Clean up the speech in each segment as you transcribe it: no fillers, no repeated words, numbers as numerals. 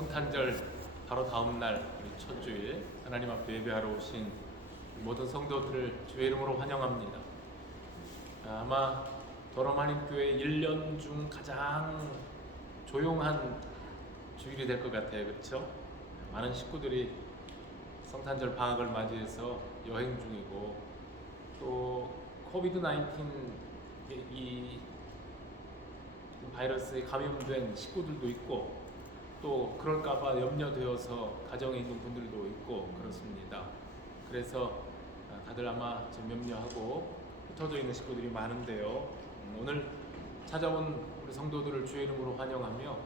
성탄절 바로 다음 날 우리 첫 주일 하나님 앞에 예배하러 오신 모든 성도들을 주의 이름으로 환영합니다. 아마 도롬하나님교회 1년 중 가장 조용한 주일이 될 것 같아요. 그렇죠? 많은 식구들이 성탄절 방학을 맞이해서 여행 중이고, 또 코비드-19 이 바이러스에 감염된 식구들도 있고, 또 그럴까봐 염려되어서 가정에 있는 분들도 있고 그렇습니다. 그래서 다들 아마 좀 염려하고 흩어져 있는 식구들이 많은데요. 오늘 찾아온 우리 성도들을 주의 이름으로 환영하며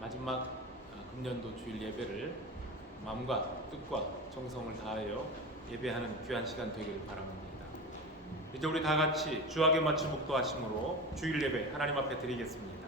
마지막 금년도 주일 예배를 마음과 뜻과 정성을 다하여 예배하는 귀한 시간 되기를 바랍니다. 이제 우리 다 같이 주악에 맞춘 묵도하심으로 주일 예배 하나님 앞에 드리겠습니다.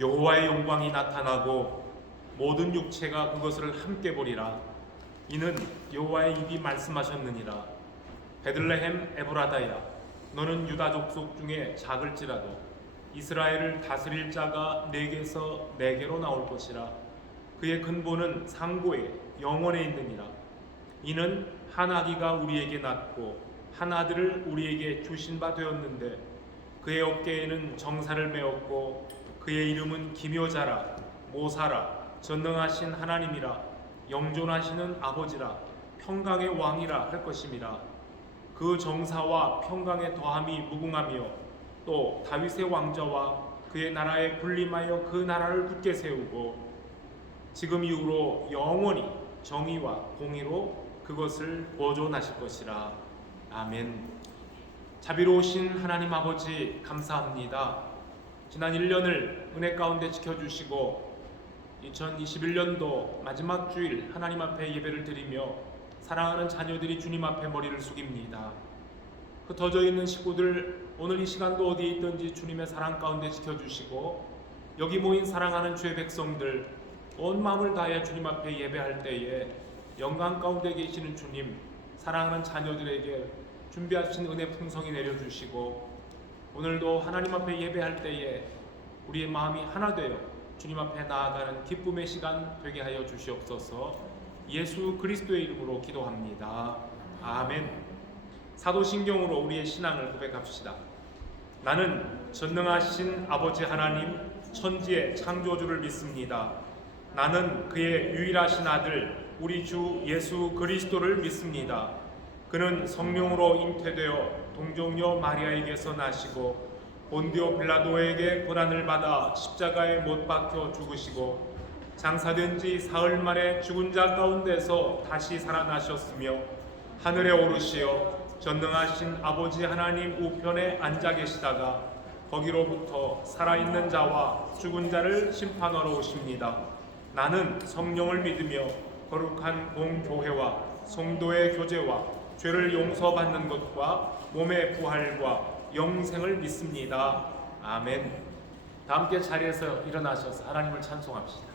여호와의 영광이 나타나고 모든 육체가 그것을 함께 보리라. 이는 여호와의 입이 말씀하셨느니라. 베들레헴 에브라다야, 너는 유다 족속 중에 작을지라도 이스라엘을 다스릴 자가 네게서 네게로 나올 것이라. 그의 근본은 상고에 영원에 있느니라. 이는 한 아기가 우리에게 낳고 한 아들을 우리에게 주신 바 되었는데 그의 어깨에는 정사를 메었고 그의 이름은 기묘자라, 모사라, 전능하신 하나님이라, 영존하시는 아버지라, 평강의 왕이라 할 것임이라. 그 정사와 평강의 더함이 무궁하며 또 다윗의 왕좌와 그의 나라에 군림하여 그 나라를 굳게 세우고 지금 이후로 영원히 정의와 공의로 그것을 보존하실 것이라. 아멘. 자비로우신 하나님 아버지, 감사합니다. 지난 1년을 은혜 가운데 지켜주시고 2021년도 마지막 주일 하나님 앞에 예배를 드리며 사랑하는 자녀들이 주님 앞에 머리를 숙입니다. 흩어져 있는 식구들 오늘 이 시간도 어디에 있든지 주님의 사랑 가운데 지켜주시고, 여기 모인 사랑하는 주의 백성들 온 마음을 다해 주님 앞에 예배할 때에 영광 가운데 계시는 주님, 사랑하는 자녀들에게 준비하신 은혜 풍성히 내려주시고, 오늘도 하나님 앞에 예배할 때에 우리의 마음이 하나 되어 주님 앞에 나아가는 기쁨의 시간 되게 하여 주시옵소서. 예수 그리스도의 이름으로 기도합니다. 아멘. 사도신경으로 우리의 신앙을 고백합시다. 나는 전능하신 아버지 하나님 천지의 창조주를 믿습니다. 나는 그의 유일하신 아들 우리 주 예수 그리스도를 믿습니다. 그는 성령으로 잉태되어 동정녀 마리아에게서 나시고 본디오 빌라도에게 고난을 받아 십자가에 못 박혀 죽으시고 장사된 지 사흘 만에 죽은 자 가운데서 다시 살아나셨으며 하늘에 오르시어 전능하신 아버지 하나님 우편에 앉아 계시다가 거기로부터 살아있는 자와 죽은 자를 심판하러 오십니다. 나는 성령을 믿으며 거룩한 공교회와 성도의 교제와 죄를 용서받는 것과 몸의 부활과 영생을 믿습니다. 아멘. 다 함께 자리에서 일어나셔서 하나님을 찬송합시다.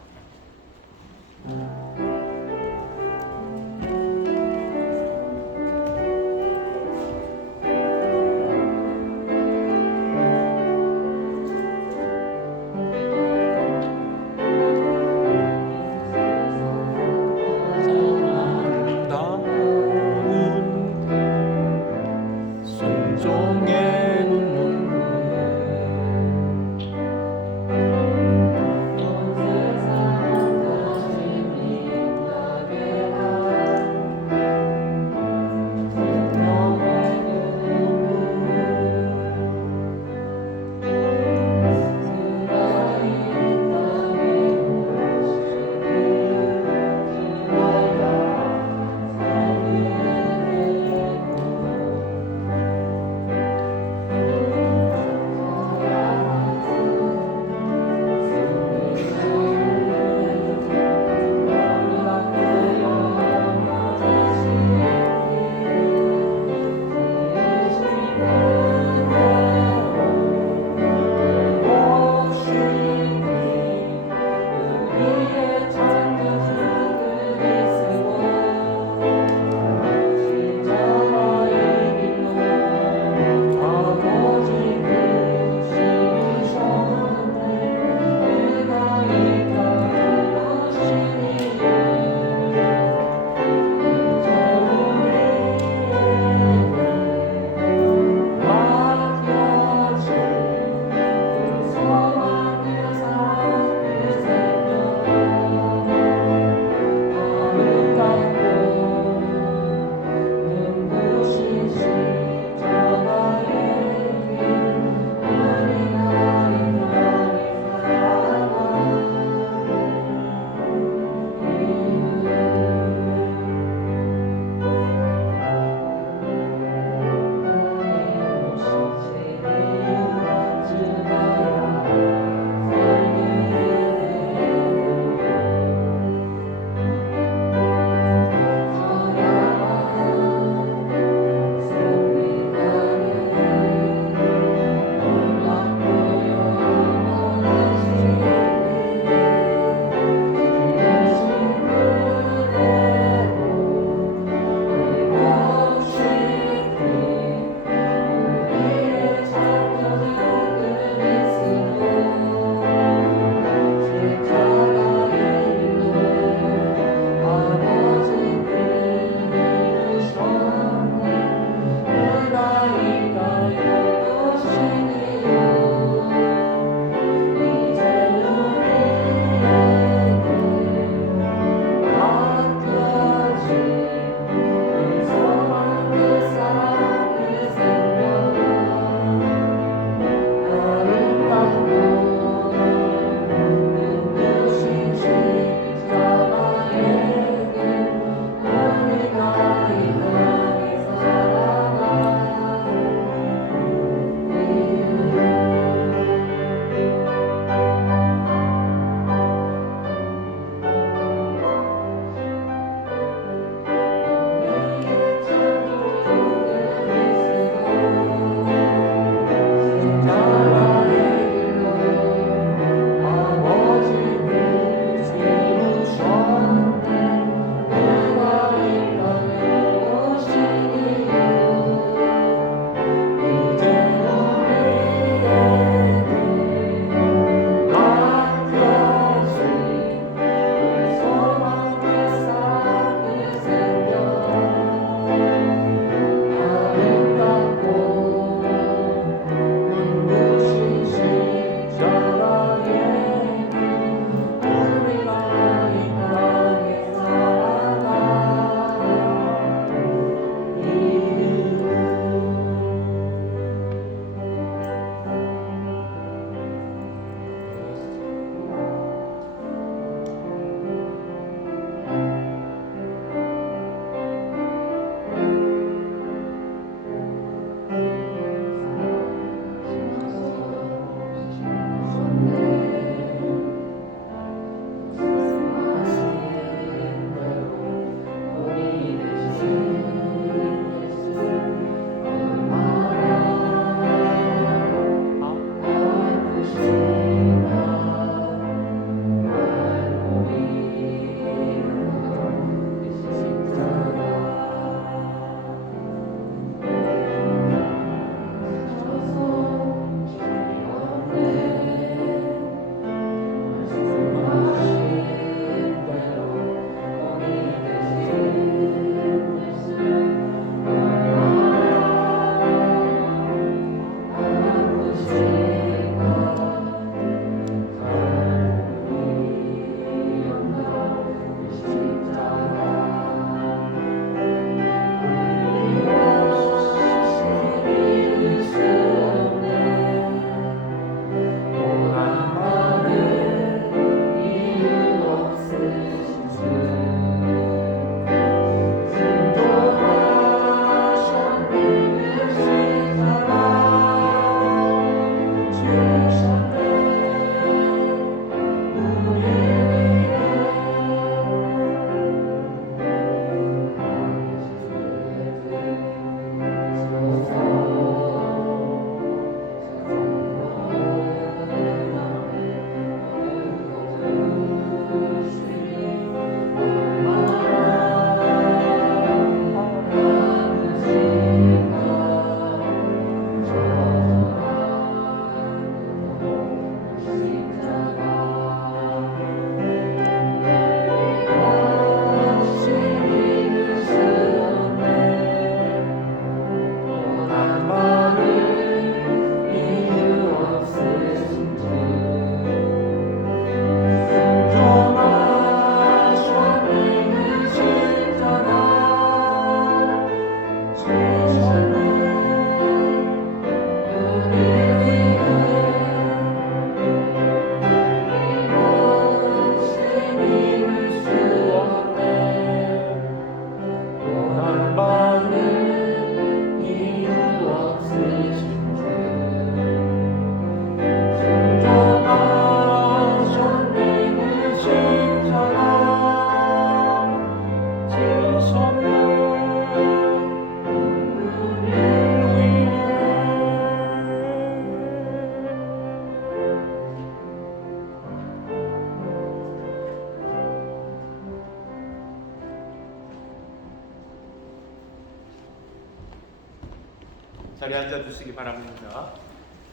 자리에 앉아 주시기 바랍니다.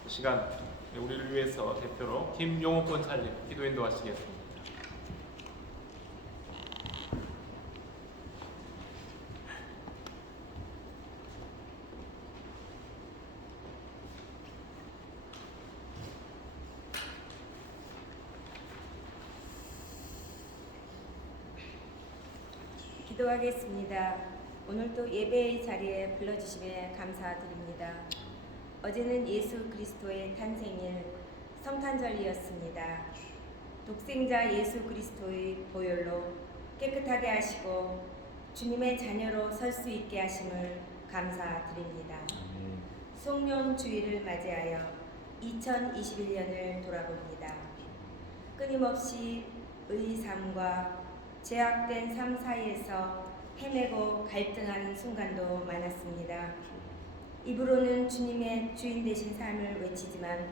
이 시간 우리를 위해서 대표로 김용욱 권사님 기도 인도하시겠습니다. 기도하겠습니다. 오늘도 예배의 자리에 불러주심에 감사드립니다. 어제는 예수 그리스도의 탄생일 성탄절이었습니다. 독생자 예수 그리스도의 보혈로 깨끗하게 하시고 주님의 자녀로 설 수 있게 하심을 감사드립니다. 송년주일을 맞이하여 2021년을 돌아봅니다. 끊임없이 의삼과 제약된 삶 사이에서 헤매고 갈등하는 순간도 많았습니다. 입으로는 주님의 주인 되신 삶을 외치지만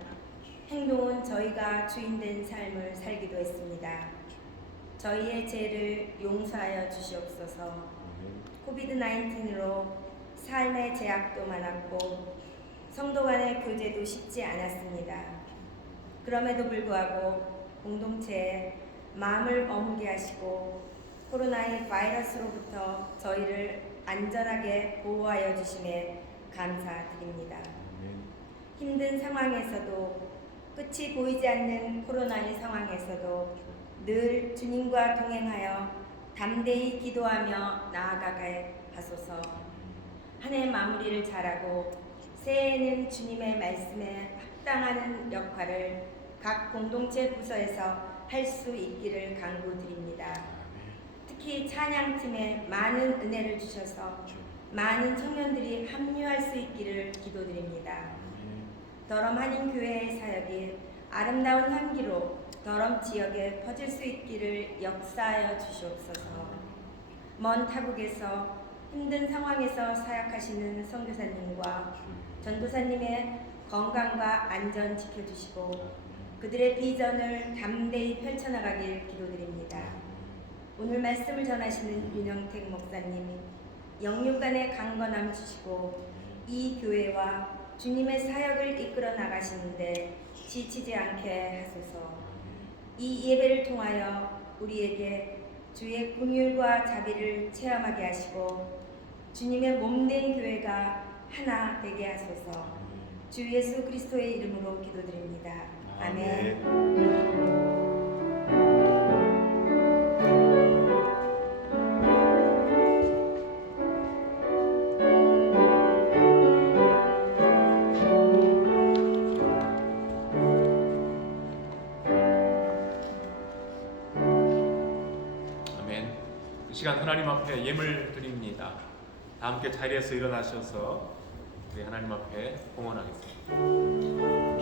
행동은 저희가 주인된 삶을 살기도 했습니다. 저희의 죄를 용서하여 주시옵소서. 코비드-19으로 삶의 제약도 많았고 성도 간의 교제도 쉽지 않았습니다. 그럼에도 불구하고 공동체에 마음을 머무게 하시고 코로나의 바이러스로부터 저희를 안전하게 보호하여 주심에 감사드립니다. 힘든 상황에서도 끝이 보이지 않는 코로나의 상황에서도 늘 주님과 동행하여 담대히 기도하며 나아가게 하소서. 한 해 마무리를 잘하고 새해에는 주님의 말씀에 합당하는 역할을 각 공동체 부서에서 할 수 있기를 간구드립니다. 특히 찬양팀에 많은 은혜를 주셔서 많은 청년들이 합류할 수 있기를 기도드립니다. 더럼 한인교회의 사역이 아름다운 향기로 더럼 지역에 퍼질 수 있기를 역사하여 주시옵소서. 먼 타국에서 힘든 상황에서 사역하시는 선교사님과 전도사님의 건강과 안전 지켜주시고 그들의 비전을 담대히 펼쳐나가길 기도드립니다. 오늘 말씀을 전하시는 윤영택 목사님, 영육간의 강건함 주시고 이 교회와 주님의 사역을 이끌어 나가시는데 지치지 않게 하소서. 이 예배를 통하여 우리에게 주의 긍휼과 자비를 체험하게 하시고 주님의 몸된 교회가 하나 되게 하소서. 주 예수 그리스도의 이름으로 기도드립니다. 아멘. 아멘. 이 시간 하나님 앞에 예물 드립니다. 다 함께 자리에서 일어나셔서 우리 하나님 앞에 봉헌하겠습니다.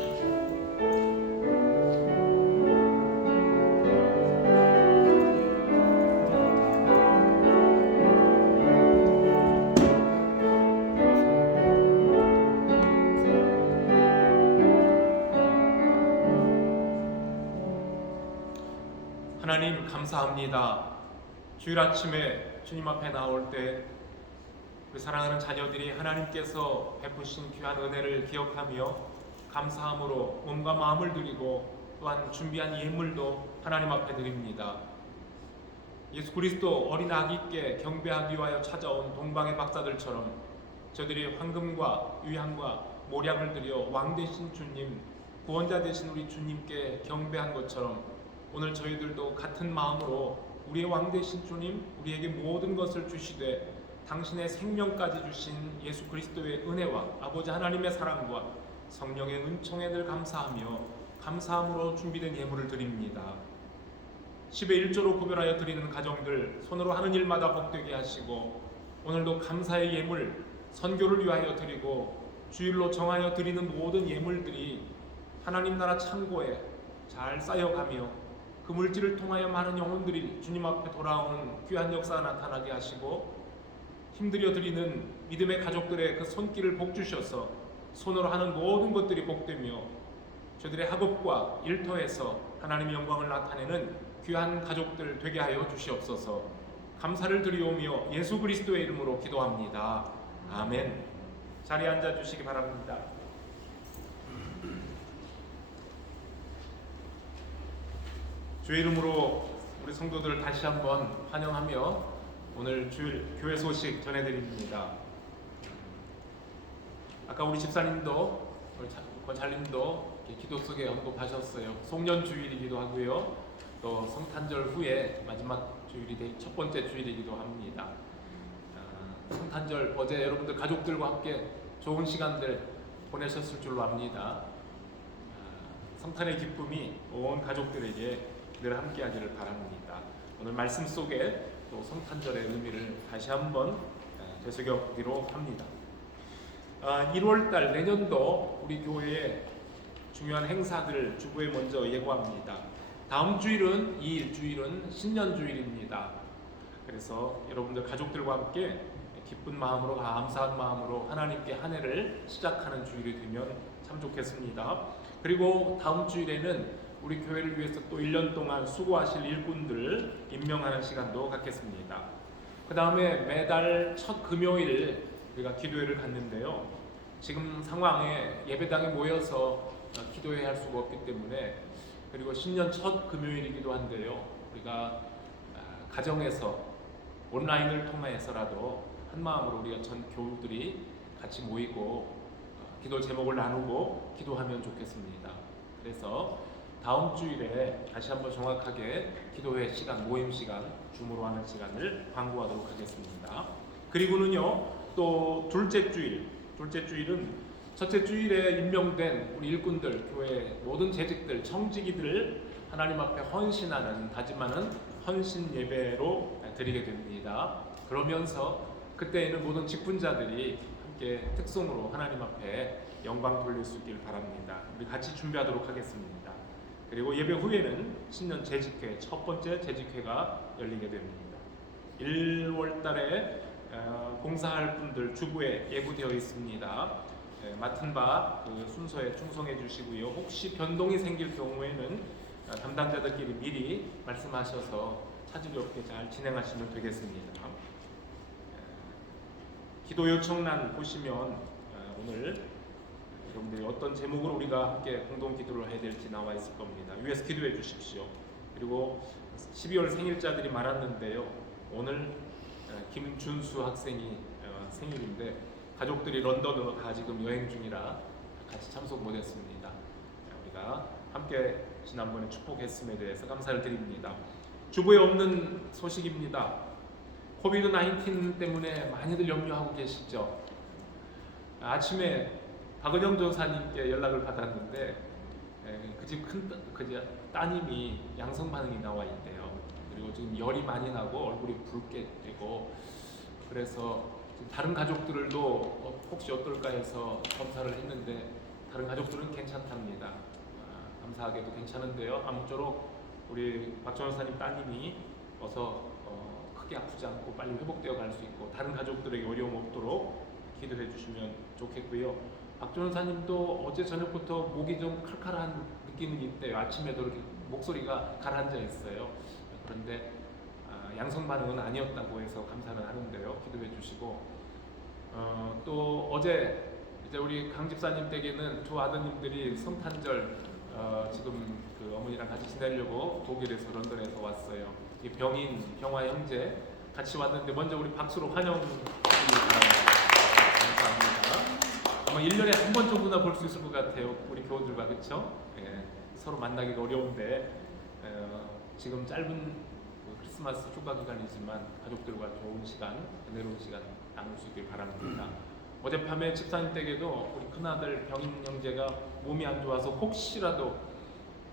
하나님 감사합니다. 주일 아침에 주님 앞에 나올 때 우리 사랑하는 자녀들이 하나님께서 베푸신 귀한 은혜를 기억하며 감사함으로 몸과 마음을 드리고 또한 준비한 예물도 하나님 앞에 드립니다. 예수 그리스도 어린 아기께 경배하기 위하여 찾아온 동방의 박사들처럼 저들이 황금과 유향과 모략을 드려 왕 되신 주님, 구원자 되신 우리 주님께 경배한 것처럼 오늘 저희들도 같은 마음으로 우리의 왕 되신 주님, 우리에게 모든 것을 주시되 당신의 생명까지 주신 예수 그리스도의 은혜와 아버지 하나님의 사랑과 성령의 은총에 늘 감사하며 감사함으로 준비된 예물을 드립니다. 10의 1조로 구별하여 드리는 가정들 손으로 하는 일마다 복되게 하시고 오늘도 감사의 예물, 선교를 위하여 드리고 주일로 정하여 드리는 모든 예물들이 하나님 나라 창고에 잘 쌓여가며 그 물질을 통하여 많은 영혼들이 주님 앞에 돌아오는 귀한 역사가 나타나게 하시고 힘들여 드리는 믿음의 가족들의 그 손길을 복주셔서 손으로 하는 모든 것들이 복되며 저들의 학업과 일터에서 하나님의 영광을 나타내는 귀한 가족들 되게 하여 주시옵소서. 감사를 드리오며 예수 그리스도의 이름으로 기도합니다. 아멘. 자리에 앉아 주시기 바랍니다. 주의 이름으로 우리 성도들 다시 한번 환영하며 오늘 주일 교회 소식 전해드립니다. 아까 우리 집사님도 권잘님도 기도 속에 언급하셨어요. 송년 주일이기도 하고요. 또 성탄절 후에 마지막 주일이 첫 번째 주일이기도 합니다. 성탄절 어제 여러분들 가족들과 함께 좋은 시간들 보내셨을 줄로 압니다. 성탄의 기쁨이 온 가족들에게 늘 함께하기를 바랍니다. 오늘 말씀 속에 또 성탄절의 의미를 다시 한번 되새겨보기로 합니다. 1월달 내년도 우리 교회의 중요한 행사들 주부에 먼저 예고합니다. 다음 주일은 이 일주일은 신년주일입니다. 그래서 여러분들 가족들과 함께 기쁜 마음으로 감사한 마음으로 하나님께 한 해를 시작하는 주일이 되면 참 좋겠습니다. 그리고 다음 주일에는 우리 교회를 위해서 또 1년 동안 수고하실 일꾼들을 임명하는 시간도 갖겠습니다. 그 다음에 매달 첫 금요일 우리가 기도회를 갖는데요. 지금 상황에 예배당에 모여서 기도회 할 수가 없기 때문에, 그리고 신년 첫 금요일이기도 한데요. 우리가 가정에서 온라인을 통해서라도 한 마음으로 우리가 전 교우들이 같이 모이고 기도 제목을 나누고 기도하면 좋겠습니다. 그래서 다음 주일에 다시 한번 정확하게 기도회 시간, 모임 시간, 줌으로 하는 시간을 광고하도록 하겠습니다. 그리고는요, 또 둘째 주일은 첫째 주일에 임명된 우리 일꾼들, 교회 모든 재직들, 청지기들 하나님 앞에 헌신하는, 다짐하는 헌신 예배로 드리게 됩니다. 그러면서 그때에는 모든 직분자들이 함께 특송으로 하나님 앞에 영광 돌릴 수 있길 바랍니다. 우리 같이 준비하도록 하겠습니다. 그리고 예배 후에는 신년 재직회, 첫 번째 재직회가 열리게 됩니다. 1월 달에 봉사할 분들 주부에 예고되어 있습니다. 맡은 바 그 순서에 충성해 주시고요. 혹시 변동이 생길 경우에는 담당자들끼리 미리 말씀하셔서 차질이 없게 잘 진행하시면 되겠습니다. 기도 요청란 보시면 오늘 여러분들이 어떤 제목으로 우리가 함께 공동 기도를 해야 될지 나와 있을 겁니다. 위에서 기도해 주십시오. 그리고 12월 생일자들이 많았는데요. 오늘 김준수 학생이 생일인데 가족들이 런던으로 다 지금 여행 중이라 같이 참석 못했습니다. 우리가 함께 지난번에 축복했음에 대해서 감사를 드립니다. 주부에 없는 소식입니다. 코비드 19 때문에 많이들 염려하고 계시죠. 아침에 박은영 전사님께 연락을 받았는데 그 집 큰 따님이 양성 반응이 나와 있대요. 그리고 지금 열이 많이 나고 얼굴이 붉게 되고, 그래서 다른 가족들도 혹시 어떨까 해서 검사를 했는데 다른 가족들은 괜찮답니다. 감사하게도 괜찮은데요. 아무쪼록 우리 박 전사님 따님이 어서 크게 아프지 않고 빨리 회복되어 갈 수 있고 다른 가족들에게 어려움 없도록 기도해 주시면 좋겠고요. 박 전사님도 어제 저녁부터 목이 좀 칼칼한 느낌이 있대요. 아침에도 이렇게 목소리가 가라앉아 있어요. 그런데 양성 반응은 아니었다고 해서 감사는 하는데요. 기도해 주시고, 또 어제 이제 우리 강 집사님 댁에는 두 아드님들이 성탄절 지금 그 어머니랑 같이 지내려고 독일에서 런던에서 왔어요. 이 병화 형제 같이 왔는데 먼저 우리 박수로 환영드립니다. 감사합니다. 아마 1년에 한 번 정도나 볼 수 있을 것 같아요. 우리 교우들과, 그렇죠? 예, 서로 만나기가 어려운데 지금 짧은 크리스마스 휴가 기간이지만 가족들과 좋은 시간, 은혜로운 시간 나눌 수 있길 바랍니다. 어젯밤에 집사님 댁에도 우리 큰아들 병인 형제가 몸이 안 좋아서 혹시라도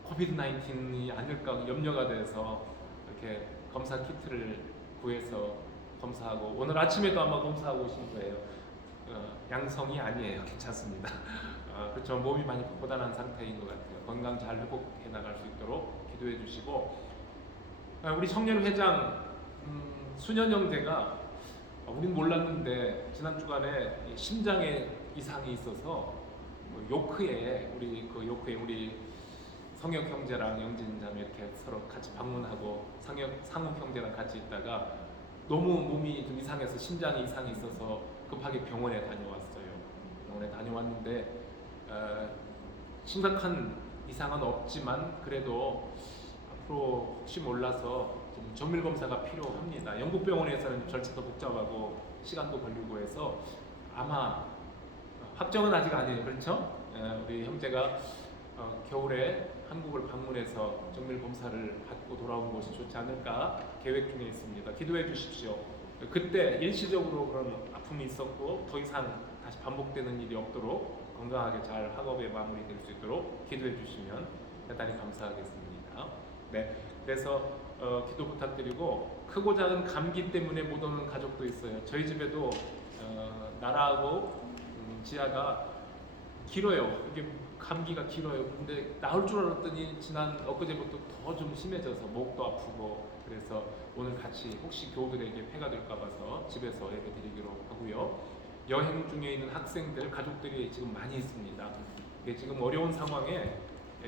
코비드 19이 아닐까 염려가 돼서 이렇게 검사 키트를 구해서 검사하고, 오늘 아침에도 아마 검사하고 오신 거예요. 양성이 아니에요. 괜찮습니다. 그렇죠. 몸이 많이 고단한 상태인 것 같아요. 건강 잘 회복해 나갈 수 있도록 기도해 주시고, 우리 청년 회장 수년 형제가 우린 몰랐는데 지난 주간에 심장에 이상이 있어서 요크에 우리 성혁 형제랑 영진 자매 이렇게 서로 같이 방문하고 상욱 형제랑 같이 있다가 너무 몸이 좀 이상해서 심장에 이상이 있어서 급하게 병원에 다녀왔어요. 병원에 다녀왔는데 심각한 이상은 없지만 그래도 앞으로 혹시 몰라서 좀 정밀 검사가 필요합니다. 영국 병원에서는 절차도 복잡하고 시간도 걸리고 해서 아마 확정은 아직 아니에요. 그렇죠? 우리 형제가 겨울에 한국을 방문해서 정밀 검사를 받고 돌아온 것이 좋지 않을까 계획 중에 있습니다. 기도해 주십시오. 그때 일시적으로 그런 아픔이 있었고 더 이상 다시 반복되는 일이 없도록 건강하게 잘 학업에 마무리될 수 있도록 기도해 주시면 대단히 감사하겠습니다. 네, 그래서 기도 부탁드리고 크고 작은 감기 때문에 못 오는 가족도 있어요. 저희 집에도 나라하고 지아가 길어요. 이게 감기가 길어요. 근데 나을 줄 알았더니 지난 엊그제부터 더 좀 심해져서 목도 아프고 그래서 오늘 같이 혹시 교우들에게 폐가 될까 봐서 집에서 예배 드리기로 하고요. 여행 중에 있는 학생들, 가족들이 지금 많이 있습니다. 지금 어려운 상황에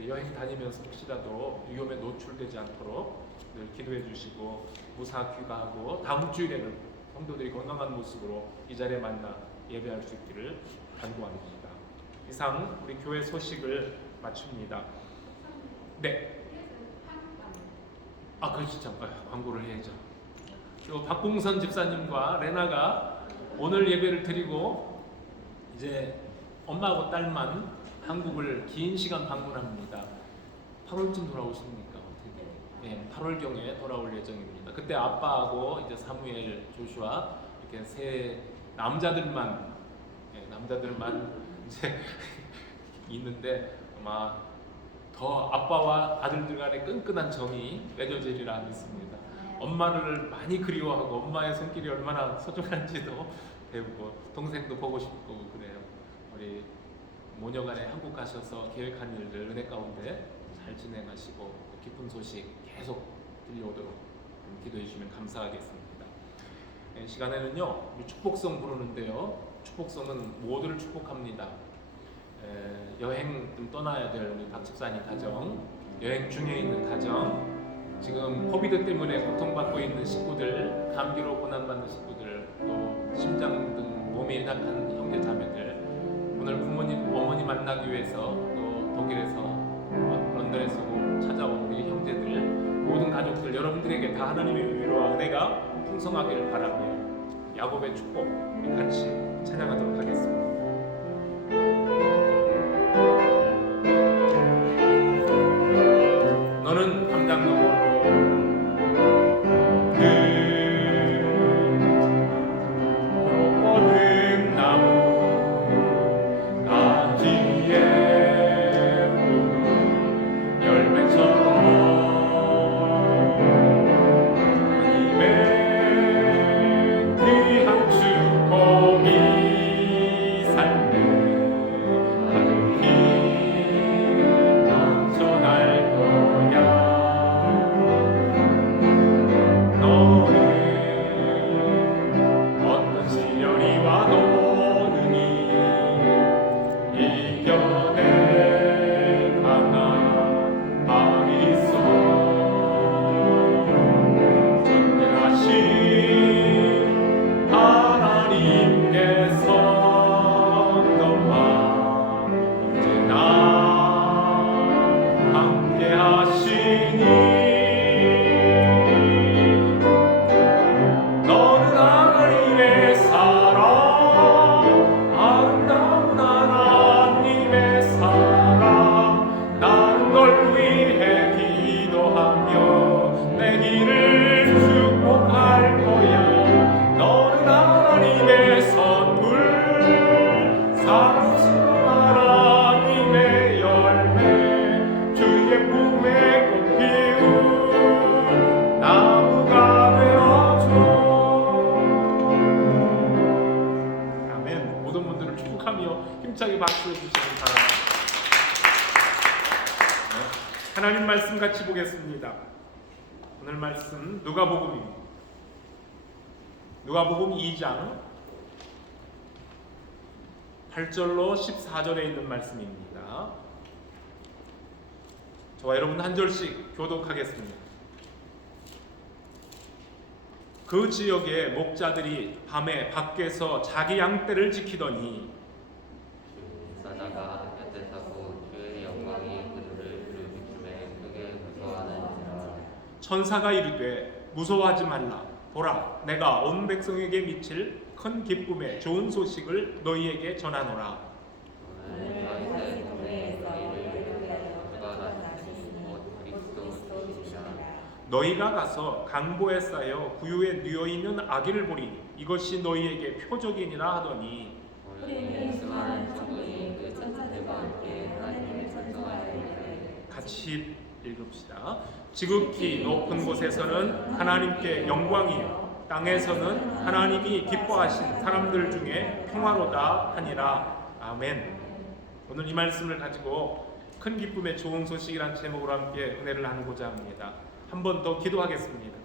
여행 다니면서 혹시라도 위험에 노출되지 않도록 늘 기도해 주시고 무사 귀가하고 다음 주일에는 성도들이 건강한 모습으로 이 자리에 만나 예배할 수 있기를 간구합니다. 이상 우리 교회 소식을 마칩니다. 네. 그렇지 잠깐 광고를 해야죠. 그리고 박봉선 집사님과 레나가 오늘 예배를 드리고 이제 엄마하고 딸만 한국을 긴 시간 방문합니다. 8월쯤 돌아오십니까? 어떻게? 8월경에 돌아올 예정입니다. 그때 아빠하고 이제 사무엘, 조슈아 이렇게 세 남자들만 이제 있는데 아마 더 아빠와 아들들 간의 끈끈한 정이 맺어지리라 믿습니다. 엄마를 많이 그리워하고 엄마의 손길이 얼마나 소중한지도 배우고 동생도 보고 싶고 그래요. 우리 모녀간에 한국 가셔서 계획한 일들 은혜 가운데 잘 진행하시고 기쁜 소식 계속 들려오도록 기도해 주시면 감사하겠습니다. 시간에는요 축복성 부르는데요. 축복성은 모두를 축복합니다. 여행 좀 떠나야 될 우리 박 집사님 가정, 여행 중에 있는 가정, 지금 코비드 때문에 고통받고 있는 식구들, 감기로 고난받는 식구들, 또 심장 등 몸이 약한 형제 자매들, 오늘 부모님, 어머니 만나기 위해서 또 독일에서 런던에서 찾아온 우리 형제들, 모든 가족들, 여러분들에게 다 하나님의 위로와 은혜가 풍성하기를 바라며 야곱의 축복 우리 같이 찬양하도록 하겠습니다. 너는 담장 너머로 모든 나무 가지에 열매처럼 하나님의 귀한 축복이 삶에 가득히 넘쳐날 거야. 너는 어떤 시련이 와도 능히 이겨낼 강한 마음이 있어. 전능하신 하나님께서 너와 언제나 함께 하시니 너는 하나님의 사랑, 아름다운 하나님의 사랑, 나는 널 위해 기도하며 내 길을 축복할 거야. 너는 하나님의 선물, 사랑스러운 하나님의 열매, 주의 품에 꽃 피운 나무가 되어줘. 아멘. 모든 분들을 축복하며 힘차게 박수해 주시기 바랍니다. 네. 하나님 말씀 같이 보겠습니다. 오늘 말씀 누가복음입니다. 누가복음 2장 8절로 14절에 있는 말씀입니다. 저와 여러분 한 절씩 교독하겠습니다. 그 지역의 목자들이 밤에 밖에서 자기 양떼를 지키더니 천사가 이르되 무서워하지 말라. 보라, 내가 온 백성에게 미칠 큰 기쁨의 좋은 소식을 너희에게 전하노라. 너희가 가서 강보에 쌓여 구유에 누워 있는 아기를 보리니 이것이 너희에게 표적이니라 하더니 같이 읽읍시다. 지극히 높은 곳에서는 하나님께 영광이요 땅에서는 하나님이 기뻐하신 사람들 중에 평화로다 하니라. 아멘. 오늘 이 말씀을 가지고 큰 기쁨의 좋은 소식이란 제목으로 함께 은혜를 나누고자 합니다. 한 번 더 기도하겠습니다.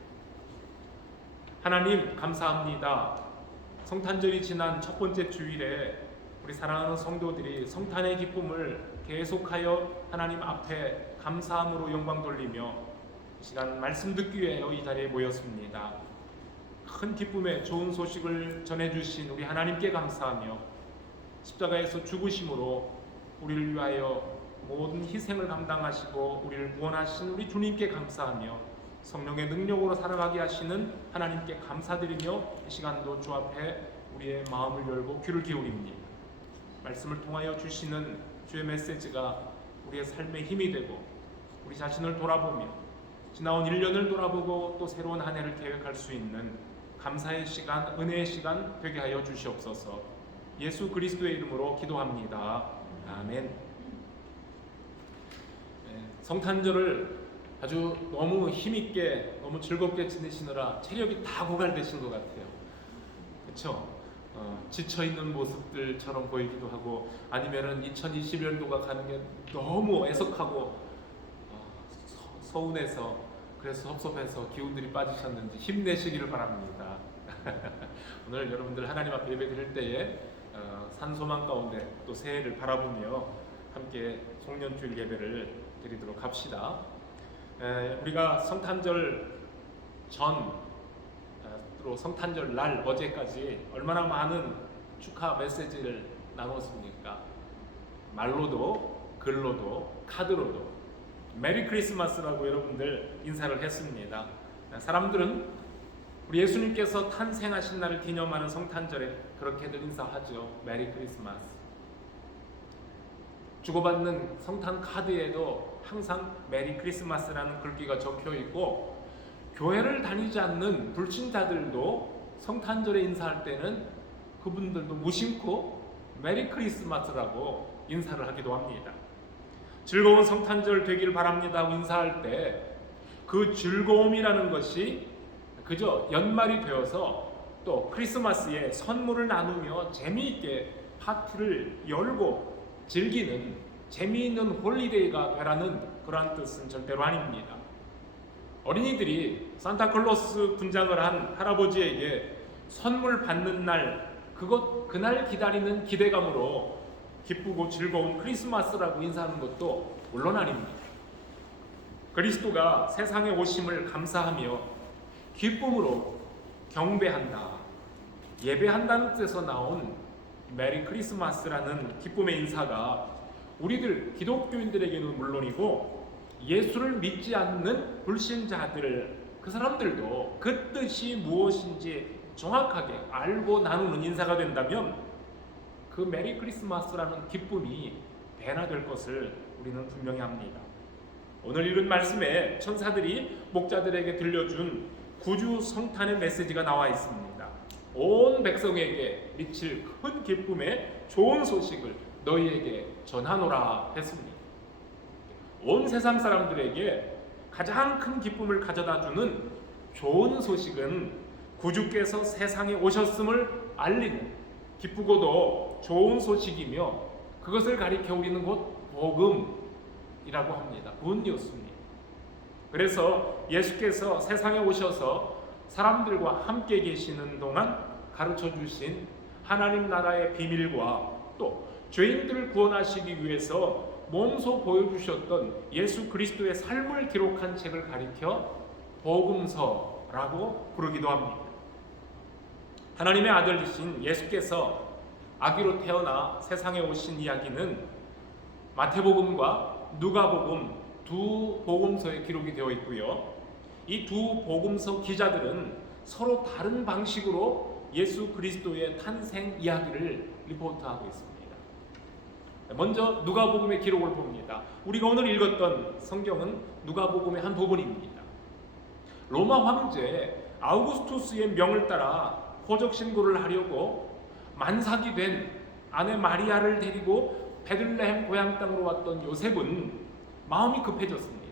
하나님 감사합니다. 성탄절이 지난 첫 번째 주일에 우리 사랑하는 성도들이 성탄의 기쁨을 계속하여 하나님 앞에 감사함으로 영광 돌리며 이 시간 말씀 듣기 위해 이 자리에 모였습니다. 큰 기쁨의 좋은 소식을 전해주신 우리 하나님께 감사하며 십자가에서 죽으심으로 우리를 위하여 모든 희생을 감당하시고 우리를 구원하신 우리 주님께 감사하며 성령의 능력으로 살아가게 하시는 하나님께 감사드리며 이 시간도 주 앞에 우리의 마음을 열고 귀를 기울입니다. 말씀을 통하여 주시는 주의 메시지가 우리의 삶의 힘이 되고 우리 자신을 돌아보며 지나온 1년을 돌아보고 또 새로운 한 해를 계획할 수 있는 감사의 시간, 은혜의 시간 되게 하여 주시옵소서. 예수 그리스도의 이름으로 기도합니다. 아멘. 성탄절을 아주 너무 힘있게 너무 즐겁게 지내시느라 체력이 다 고갈되신 것 같아요. 그렇죠? 지쳐있는 모습들처럼 보이기도 하고 아니면은 2021년도가 가는 게 너무 애석하고 서운해서 그래서 섭섭해서 기운들이 빠지셨는지 힘내시기를 바랍니다. 오늘 여러분들 하나님 앞에 예배 드릴 때에 산소망 가운데 또 새해를 바라보며 함께 송년주일 예배를 드리도록 합시다. 우리가 성탄절 전로 성탄절 날 어제까지 얼마나 많은 축하 메시지를 나눴습니까? 말로도 글로도 카드로도 메리 크리스마스라고 여러분들 인사를 했습니다. 사람들은 우리 예수님께서 탄생하신 날을 기념하는 성탄절에 그렇게들 인사하죠. 메리 크리스마스. 주고받는 성탄 카드에도 항상 메리 크리스마스라는 글귀가 적혀 있고 교회를 다니지 않는 불신자들도 성탄절에 인사할 때는 그분들도 무심코 메리 크리스마스라고 인사를 하기도 합니다. 즐거운 성탄절 되길 바랍니다 하고 인사할 때 그 즐거움이라는 것이 그저 연말이 되어서 또 크리스마스에 선물을 나누며 재미있게 파티를 열고 즐기는 재미있는 홀리데이가 되라는 그러한 뜻은 절대로 아닙니다. 어린이들이 산타클로스 분장을 한 할아버지에게 선물 받는 날 그날 기다리는 기대감으로 기쁘고 즐거운 크리스마스라고 인사하는 것도 물론 아닙니다. 그리스도가 세상에 오심을 감사하며 기쁨으로 경배한다, 예배한다는 뜻에서 나온 메리 크리스마스라는 기쁨의 인사가 우리들 기독교인들에게는 물론이고 예수를 믿지 않는 불신자들 그 사람들도 그 뜻이 무엇인지 정확하게 알고 나누는 인사가 된다면 그 메리 크리스마스라는 기쁨이 배나될 것을 우리는 분명히 합니다. 오늘 읽은 말씀에 천사들이 목자들에게 들려준 구주 성탄의 메시지가 나와 있습니다. 온 백성에게 미칠 큰 기쁨의 좋은 소식을 너희에게 전하노라 했습니다. 온 세상 사람들에게 가장 큰 기쁨을 가져다 주는 좋은 소식은 구주께서 세상에 오셨음을 알리는 기쁘고도 좋은 소식이며 그것을 가리켜 우리는 곧 복음이라고 합니다. 굿뉴스입니다. 그래서 예수께서 세상에 오셔서 사람들과 함께 계시는 동안 가르쳐 주신 하나님 나라의 비밀과 또 죄인들을 구원하시기 위해서 몸소 보여주셨던 예수 그리스도의 삶을 기록한 책을 가리켜 복음서라고 부르기도 합니다. 하나님의 아들이신 예수께서 아기로 태어나 세상에 오신 이야기는 마태복음과 누가복음 두 복음서에 기록이 되어 있고요. 이 두 복음서 기자들은 서로 다른 방식으로 예수 그리스도의 탄생 이야기를 리포트하고 있습니다. 먼저 누가복음의 기록을 봅니다. 우리가 오늘 읽었던 성경은 누가복음의 한 부분입니다. 로마 황제 아우구스투스의 명을 따라 호적 신고를 하려고 만삭이 된 아내 마리아를 데리고 베들레헴 고향 땅으로 왔던 요셉은 마음이 급해졌습니다.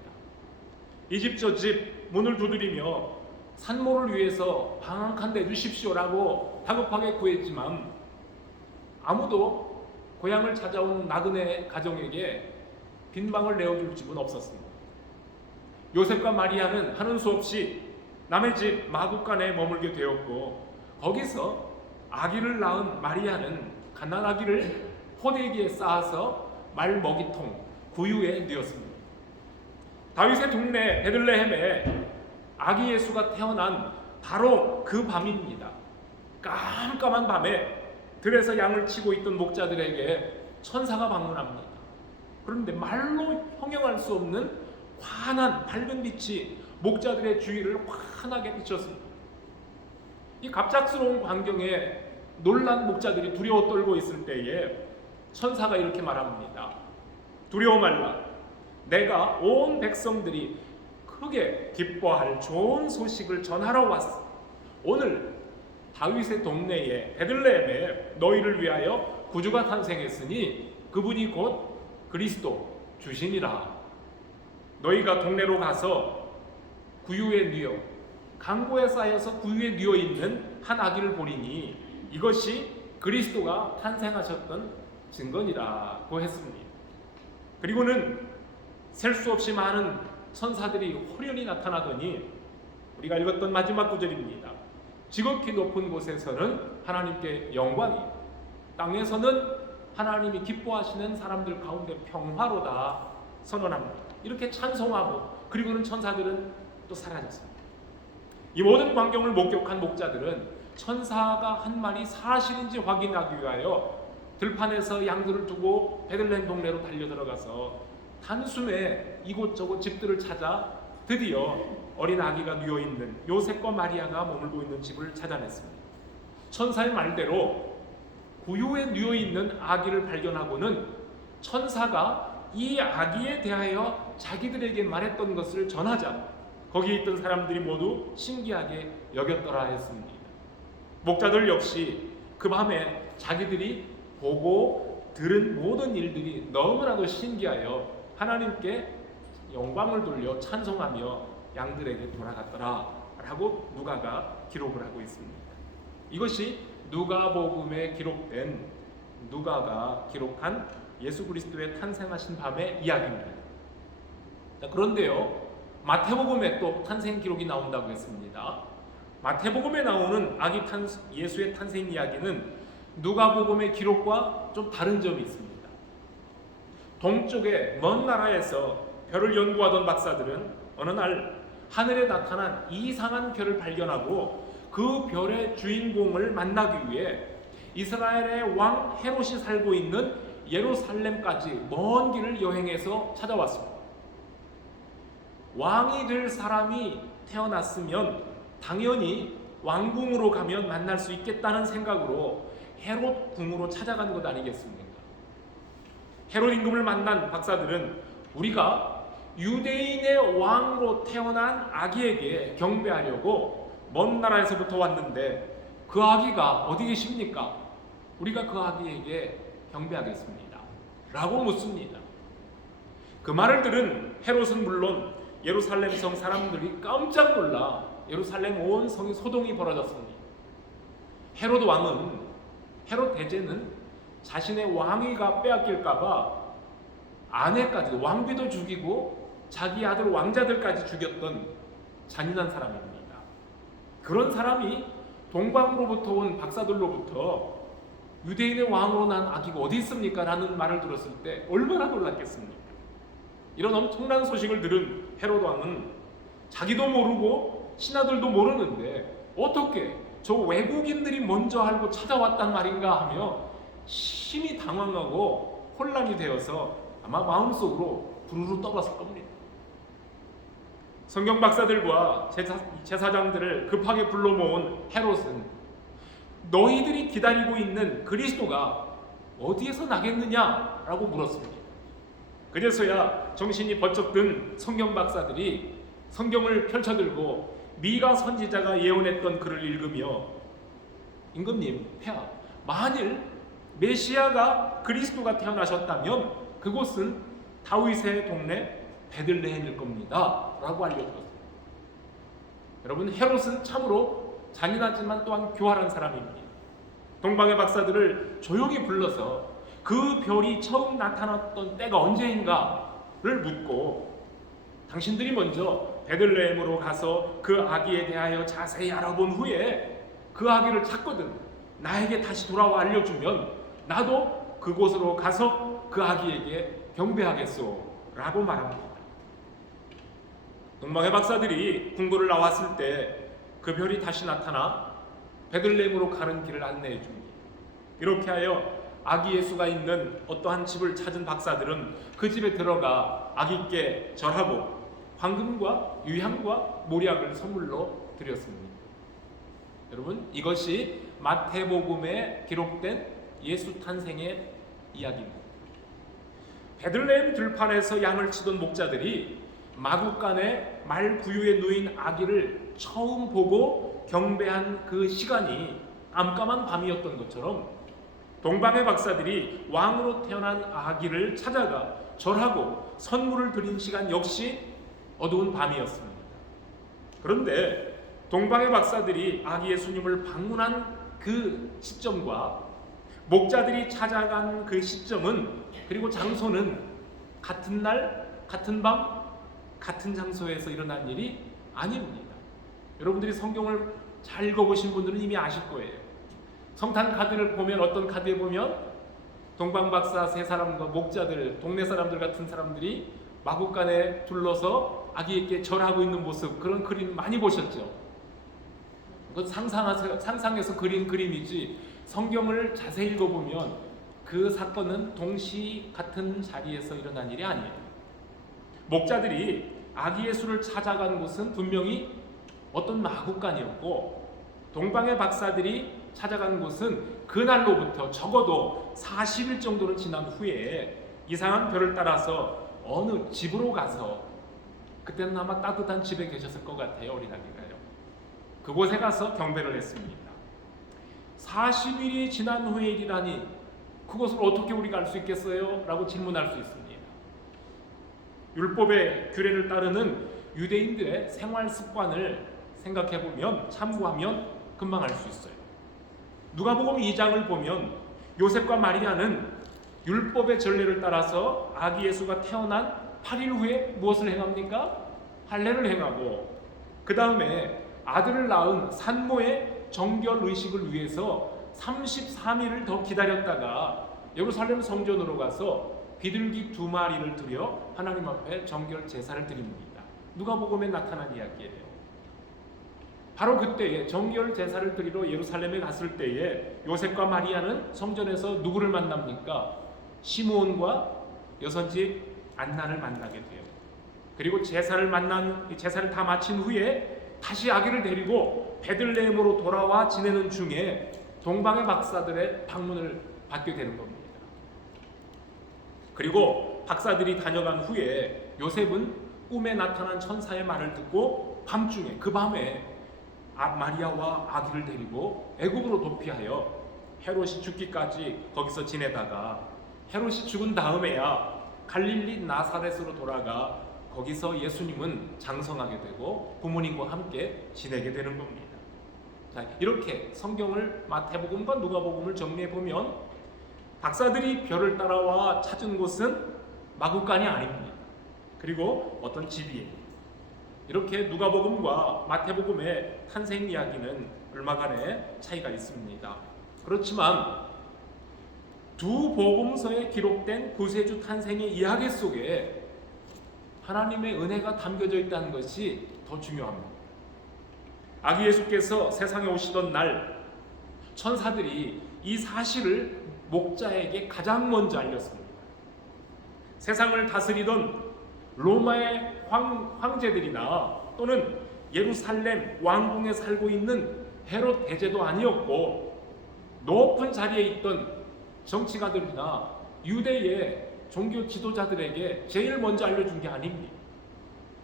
이 집 저 집 문을 두드리며 산모를 위해서 방 한 칸 내주십시오라고 다급하게 구했지만 아무도 고향을 찾아온 나그네 가정에게 빈방을 내어줄 집은 없었습니다. 요셉과 마리아는 하는 수 없이 남의 집 마구간에 머물게 되었고, 거기서 아기를 낳은 마리아는 갓난아기를 호되기에 쌓아서 말먹이통 구유에 뉘었습니다. 다윗의 동네 베들레헴에 아기 예수가 태어난 바로 그 밤입니다. 깜깜한 밤에 들에서 양을 치고 있던 목자들에게 천사가 방문합니다. 그런데 말로 형용할 수 없는 환한 밝은 빛이 목자들의 주위를 환하게 비쳤습니다. 이 갑작스러운 광경에 놀란 목자들이 두려워 떨고 있을 때에 천사가 이렇게 말합니다. 두려워 말라. 내가 온 백성들이 크게 기뻐할 좋은 소식을 전하러 왔어. 오늘 다윗의 동네에 베들레헴에 너희를 위하여 구주가 탄생했으니 그분이 곧 그리스도 주시니라. 너희가 동네로 가서 구유에 뉘어 강고에 쌓여서 구유에 뉘어 있는 한 아기를 보리니 이것이 그리스도가 탄생하셨던 증거니라고 했습니다. 그리고는 셀 수 없이 많은 천사들이 호련히 나타나더니 우리가 읽었던 마지막 구절입니다. 지극히 높은 곳에서는 하나님께 영광이, 땅에서는 하나님이 기뻐하시는 사람들 가운데 평화로다 선언합니다. 이렇게 찬송하고 그리고는 천사들은 또 사라졌습니다. 이 모든 광경을 목격한 목자들은 천사가 한 말이 사실인지 확인하기 위하여 들판에서 양들을 두고 베들레헴 동네로 달려들어가서 단숨에 이곳저곳 집들을 찾아 드디어 어린 아기가 누워있는 요셉과 마리아가 머물고 있는 집을 찾아냈습니다. 천사의 말대로 구유에 누워있는 아기를 발견하고는 천사가 이 아기에 대하여 자기들에게 말했던 것을 전하자 거기에 있던 사람들이 모두 신기하게 여겼더라 했습니다. 목자들 역시 그 밤에 자기들이 보고 들은 모든 일들이 너무나도 신기하여 하나님께 영광을 돌려 찬송하며 양들에게 돌아갔더라 라고 누가가 기록을 하고 있습니다. 이것이 누가복음에 기록된 누가가 기록한 예수 그리스도의 탄생하신 밤의 이야기입니다. 그런데요, 마태복음에 또 탄생 기록이 나온다고 했습니다. 마태복음에 나오는 예수의 탄생 이야기는 누가복음의 기록과 좀 다른 점이 있습니다. 동쪽의 먼 나라에서 별을 연구하던 박사들은 어느 날 하늘에 나타난 이상한 별을 발견하고 그 별의 주인공을 만나기 위해 이스라엘의 왕 헤롯이 살고 있는 예루살렘까지 먼 길을 여행해서 찾아왔습니다. 왕이 될 사람이 태어났으면 당연히 왕궁으로 가면 만날 수 있겠다는 생각으로 헤롯 궁으로 찾아간 것 아니겠습니까? 헤롯 임금을 만난 박사들은 우리가 유대인의 왕으로 태어난 아기에게 경배하려고 먼 나라에서부터 왔는데 그 아기가 어디 계십니까? 우리가 그 아기에게 경배하겠습니다 라고 묻습니다. 그 말을 들은 헤롯은 물론 예루살렘 성 사람들이 깜짝 놀라 예루살렘 온 성이 소동이 벌어졌습니다. 헤롯 대제는 자신의 왕위가 빼앗길까봐 아내까지 왕비도 죽이고 자기 아들 왕자들까지 죽였던 잔인한 사람입니다. 그런 사람이 동방으로부터 온 박사들로부터 유대인의 왕으로 난 아기가 어디 있습니까? 라는 말을 들었을 때 얼마나 놀랐겠습니까? 이런 엄청난 소식을 들은 헤롯 왕은 자기도 모르고 신하들도 모르는데 어떻게 저 외국인들이 먼저 알고 찾아왔단 말인가 하며 심히 당황하고 혼란이 되어서 아마 마음속으로 부르르 떨었을 겁니다. 성경 박사들과 제사장들을 급하게 불러 모은 헤롯은 너희들이 기다리고 있는 그리스도가 어디에서 나겠느냐라고 물었습니다. 그래서야 정신이 번쩍 든 성경 박사들이 성경을 펼쳐들고 미가 선지자가 예언했던 글을 읽으며 임금님, 폐하, 만일 메시아가 그리스도가 태어나셨다면 그곳은 다윗의 동네 베들레헴일 겁니다 라고 알려주었습니다. 여러분, 헤롯은 참으로 잔인하지만 또한 교활한 사람입니다. 동방의 박사들을 조용히 불러서 그 별이 처음 나타났던 때가 언제인가를 묻고 당신들이 먼저 베들레헴으로 가서 그 아기에 대하여 자세히 알아본 후에 그 아기를 찾거든 나에게 다시 돌아와 알려주면 나도 그곳으로 가서 그 아기에게 경배하겠소 라고 말합니다. 동방의 박사들이 궁궐을 나왔을 때 그 별이 다시 나타나 베들레헴으로 가는 길을 안내해 줍니다. 이렇게 하여 아기 예수가 있는 어떠한 집을 찾은 박사들은 그 집에 들어가 아기께 절하고 황금과 유향과 모략을 선물로 드렸습니다. 여러분, 이것이 마태복음에 기록된 예수 탄생의 이야기입니다. 베들레헴 들판에서 양을 치던 목자들이 마구간에 말 구유에 누인 아기를 처음 보고 경배한 그 시간이 깜깜한 밤이었던 것처럼 동방의 박사들이 왕으로 태어난 아기를 찾아가 절하고 선물을 드린 시간 역시 어두운 밤이었습니다. 그런데 동방의 박사들이 아기 예수님을 방문한 그 시점과 목자들이 찾아간 그 시점은 그리고 장소는 같은 날, 같은 밤, 같은 장소에서 일어난 일이 아닙니다. 여러분들이 성경을 잘 읽어보신 분들은 이미 아실 거예요. 성탄 카드를 보면 어떤 카드에 보면 동방박사 세 사람과 목자들, 동네 사람들 같은 사람들이 마구간에 둘러서 아기에게 절하고 있는 모습, 그런 그림 많이 보셨죠? 그건 상상해서 그린 그림이지 성경을 자세히 읽어보면 그 사건은 동시 같은 자리에서 일어난 일이 아니에요. 목자들이 아기 예수를 찾아간 곳은 분명히 어떤 마구간이었고 동방의 박사들이 찾아간 곳은 그날로부터 적어도 40일 정도는 지난 후에 이상한 별을 따라서 어느 집으로 가서 그때는 아마 따뜻한 집에 계셨을 것 같아요. 어린아기가요. 그곳에 가서 경배를 했습니다. 40일이 지난 후의 일이라니 그것을 어떻게 우리가 알 수 있겠어요? 라고 질문할 수 있습니다. 율법의 규례를 따르는 유대인들의 생활 습관을 생각해보면 참고하면 금방 알 수 있어요. 누가복음 2장을 보면 요셉과 마리아는 율법의 전례를 따라서 아기 예수가 태어난 8일 후에 무엇을 행합니까? 할례를 행하고 그 다음에 아들을 낳은 산모의 정결 의식을 위해서 33일을 더 기다렸다가 예루살렘 성전으로 가서 비둘기 2마리를 드려 하나님 앞에 정결 제사를 드립니다. 누가복음에 나타난 이야기예요. 바로 그때에 정결 제사를 드리러 예루살렘에 갔을 때에 요셉과 마리아는 성전에서 누구를 만납니까? 시므온과 여선집 안나를 만나게 돼요. 그리고 제사를 다 마친 후에 다시 아기를 데리고 베들레헴으로 돌아와 지내는 중에 동방의 박사들의 방문을 받게 되는 겁니다. 그리고 박사들이 다녀간 후에 요셉은 꿈에 나타난 천사의 말을 듣고 밤중에 그 밤에 마리아와 아기를 데리고 애굽으로 도피하여 헤롯이 죽기까지 거기서 지내다가 헤롯이 죽은 다음에야 갈릴리 나사렛으로 돌아가 거기서 예수님은 장성하게 되고 부모님과 함께 지내게 되는 겁니다. 자, 이렇게 성경을 마태복음과 누가복음을 정리해 보면 박사들이 별을 따라와 찾은 곳은 마구간이 아닙니다. 그리고 어떤 집이에요. 이렇게 누가복음과 마태복음의 탄생 이야기는 얼마간의 차이가 있습니다. 그렇지만 두 복음서에 기록된 구세주 탄생의 이야기 속에 하나님의 은혜가 담겨져 있다는 것이 더 중요합니다. 아기 예수께서 세상에 오시던 날 천사들이 이 사실을 목자에게 가장 먼저 알렸습니다. 세상을 다스리던 로마의 황제들이나 또는 예루살렘 왕궁에 살고 있는 헤롯 대제도 아니었고 높은 자리에 있던 정치가들이나 유대의 종교 지도자들에게 제일 먼저 알려준 게 아닙니다.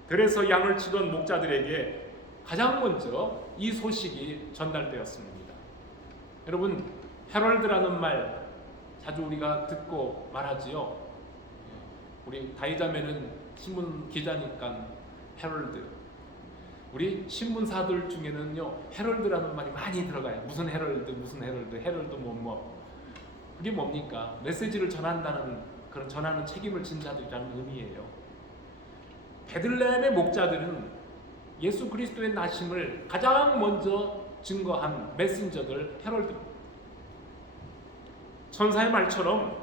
그래서 양을 치던 목자들에게 가장 먼저 이 소식이 전달되었습니다. 여러분, 헤럴드라는 말 자주 우리가 듣고 말하지요. 우리 다이자매는 신문 기자니까 헤럴드. 우리 신문사들 중에는요, 헤럴드라는 말이 많이 들어가요. 무슨 헤럴드, 무슨 헤럴드, 헤럴드 뭐. 그게 뭡니까? 메시지를 전한다는 그런 전하는 책임을 진 자들이라는 의미예요. 베들레헴의 목자들은 예수 그리스도의 나심을 가장 먼저 증거한 메신저들 헤럴드입니다. 천사의 말처럼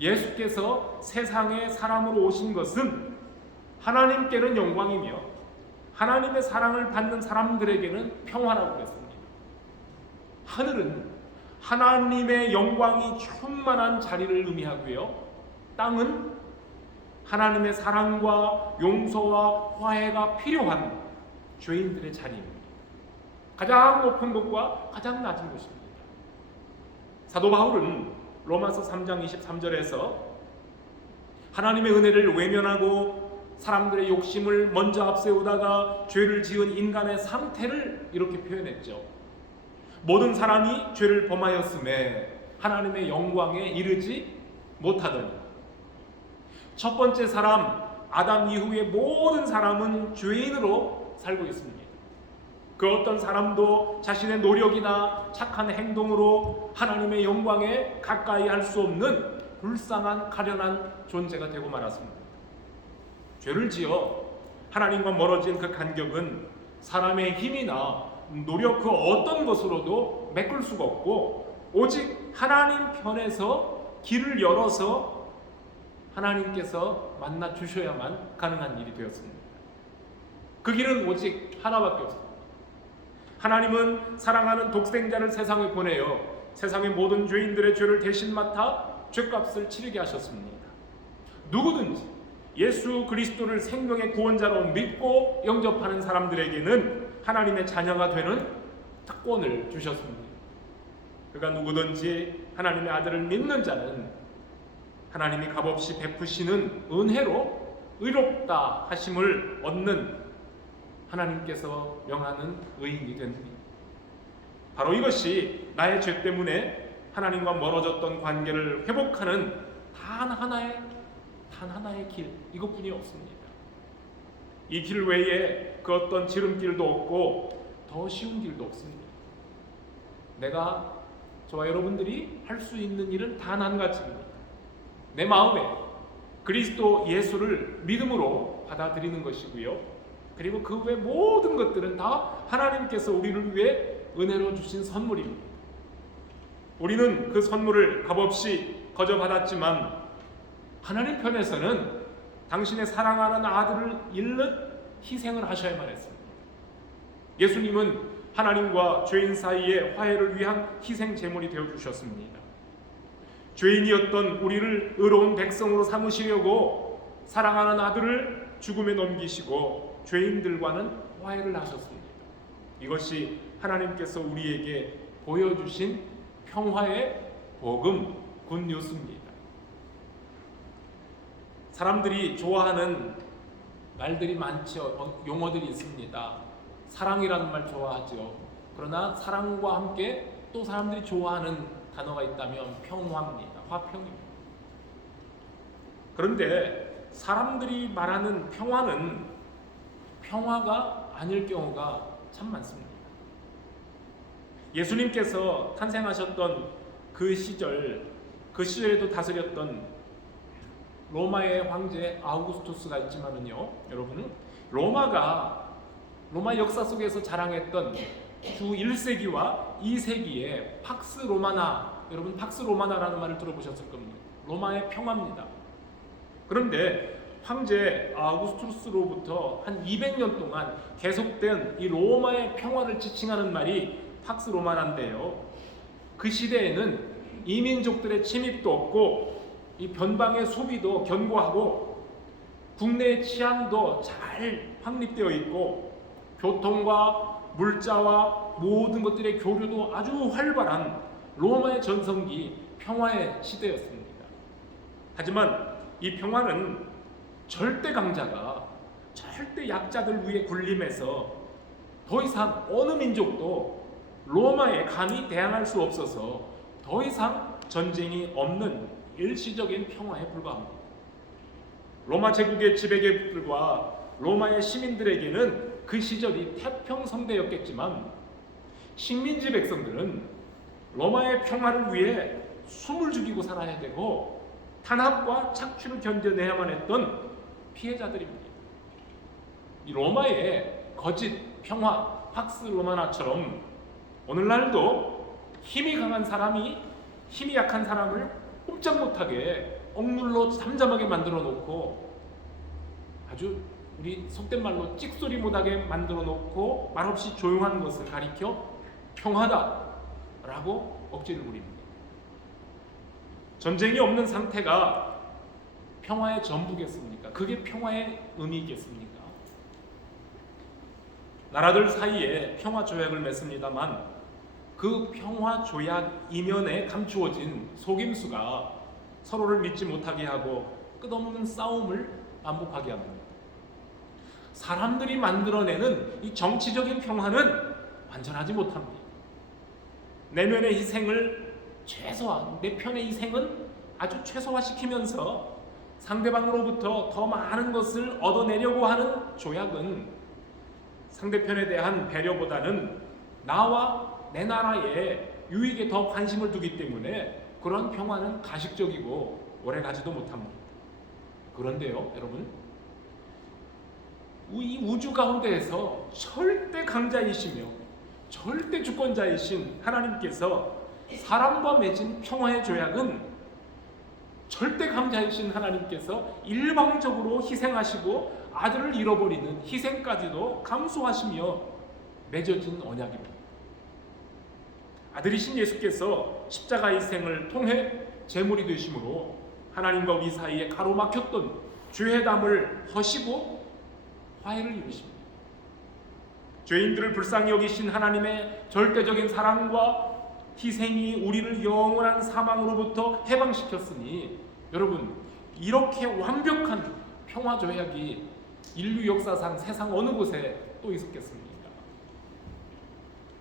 예수께서 세상에 사람으로 오신 것은 하나님께는 영광이며 하나님의 사랑을 받는 사람들에게는 평화라고 그랬습니다. 하늘은 하나님의 영광이 충만한 자리를 의미하고요, 땅은 하나님의 사랑과 용서와 화해가 필요한 죄인들의 자리입니다. 가장 높은 것과 가장 낮은 것입니다. 사도 바울은 로마서 3장 23절에서 하나님의 은혜를 외면하고 사람들의 욕심을 먼저 앞세우다가 죄를 지은 인간의 상태를 이렇게 표현했죠. 모든 사람이 죄를 범하였음에 하나님의 영광에 이르지 못하더니, 첫 번째 사람 아담 이후의 모든 사람은 죄인으로 살고 있습니다. 그 어떤 사람도 자신의 노력이나 착한 행동으로 하나님의 영광에 가까이 할 수 없는 불쌍한 가련한 존재가 되고 말았습니다. 죄를 지어 하나님과 멀어진 그 간격은 사람의 힘이나 노력 그 어떤 것으로도 메꿀 수가 없고, 오직 하나님 편에서 길을 열어서 하나님께서 만나 주셔야만 가능한 일이 되었습니다. 그 길은 오직 하나밖에 없습니다. 하나님은 사랑하는 독생자를 세상에 보내어 세상의 모든 죄인들의 죄를 대신 맡아 죄값을 치르게 하셨습니다. 누구든지 예수 그리스도를 생명의 구원자로 믿고 영접하는 사람들에게는 하나님의 자녀가 되는 특권을 주셨습니다. 그가 누구든지 하나님의 아들을 믿는 자는 하나님이 값없이 베푸시는 은혜로 의롭다 하심을 얻는 하나님께서 명하는 의인이 됩니다. 바로 이것이 나의 죄 때문에 하나님과 멀어졌던 관계를 회복하는 단 하나의 길, 이것뿐이 없습니다. 이 길 외에 그 어떤 지름길도 없고 더 쉬운 길도 없습니다. 내가, 저와 여러분들이 할 수 있는 일은 단 한 가지입니다. 내 마음에 그리스도 예수를 믿음으로 받아들이는 것이고요, 그리고 그 외 모든 것들은 다 하나님께서 우리를 위해 은혜로 주신 선물입니다. 우리는 그 선물을 값없이 거저받았지만 하나님 편에서는 당신의 사랑하는 아들을 잃는 희생을 하셔야만 했습니다. 예수님은 하나님과 죄인 사이의 화해를 위한 희생 제물이 되어주셨습니다. 죄인이었던 우리를 의로운 백성으로 삼으시려고 사랑하는 아들을 죽음에 넘기시고 죄인들과는 화해를 하셨습니다. 이것이 하나님께서 우리에게 보여주신 평화의 복음, 굿뉴스입니다. 사람들이 좋아하는 말들이 많죠. 용어들이 있습니다. 사랑이라는 말 좋아하죠. 그러나 사랑과 함께 또 사람들이 좋아하는 단어가 있다면 평화입니다. 화평입니다. 그런데 사람들이 말하는 평화는 평화가 아닐 경우가 참 많습니다. 예수님께서 탄생하셨던 그 시절에도 다스렸던 로마의 황제 아우구스투스가 있지만은요, 여러분, 로마 역사 속에서 자랑했던 주 1세기와 2세기의 팍스 로마나, 여러분 팍스 로마나라는 말을 들어보셨을 겁니다. 로마의 평화입니다. 그런데 황제 아우구스투스로부터 한 200년 동안 계속된 이 로마의 평화를 지칭하는 말이 팍스 로마나인데요, 그 시대에는 이민족들의 침입도 없고 이 변방의 소비도 견고하고 국내의 치안도 잘 확립되어 있고 교통과 물자와 모든 것들의 교류도 아주 활발한 로마의 전성기 평화의 시대였습니다. 하지만 이 평화는 절대 강자가 절대 약자들 위에 군림해서 더 이상 어느 민족도 로마에 감히 대항할 수 없어서 더 이상 전쟁이 없는 일시적인 평화에 불과합니다. 로마 제국의 지배계들과 로마의 시민들에게는 그 시절이 태평성대였겠지만 식민지 백성들은 로마의 평화를 위해 숨을 죽이고 살아야 되고 탄압과 착취를 견뎌내야만 했던 피해자들입니다. 이 로마의 거짓 평화 팍스 로마나처럼 오늘날도 힘이 강한 사람이 힘이 약한 사람을 꼼짝 못하게 억눌러 잠잠하게 만들어 놓고 아주 우리 속된 말로 찍소리 못하게 만들어 놓고 말없이 조용한 것을 가리켜 평화다라고 억지를 부립니다. 전쟁이 없는 상태가 평화의 전부겠습니까? 그게 평화의 의미겠습니까? 나라들 사이에 평화 조약을 맺습니다만 그 평화 조약 이면에 감추어진 속임수가 서로를 믿지 못하게 하고 끝없는 싸움을 반복하게 합니다. 사람들이 만들어내는 이 정치적인 평화는 완전하지 못합니다. 내면의 희생을 최소화, 내 편의 희생은 아주 최소화시키면서 상대방으로부터 더 많은 것을 얻어내려고 하는 조약은 상대편에 대한 배려보다는 나와 내 나라의 유익에 더 관심을 두기 때문에 그런 평화는 가식적이고 오래가지도 못합니다. 그런데요, 여러분, 이 우주 가운데에서 절대 강자이시며 절대 주권자이신 하나님께서 사람과 맺은 평화의 조약은 절대 강자이신 하나님께서 일방적으로 희생하시고 아들을 잃어버리는 희생까지도 감수하시며 맺어진 언약입니다. 아들이신 예수께서 십자가의 희생을 통해 제물이 되심으로 하나님과 우리 사이에 가로막혔던 죄회담을 허시고 화해를 이루십니다. 죄인들을 불쌍히 여기신 하나님의 절대적인 사랑과 희생이 우리를 영원한 사망으로부터 해방시켰으니 여러분, 이렇게 완벽한 평화 조약이 인류 역사상 세상 어느 곳에 또 있었겠습니까?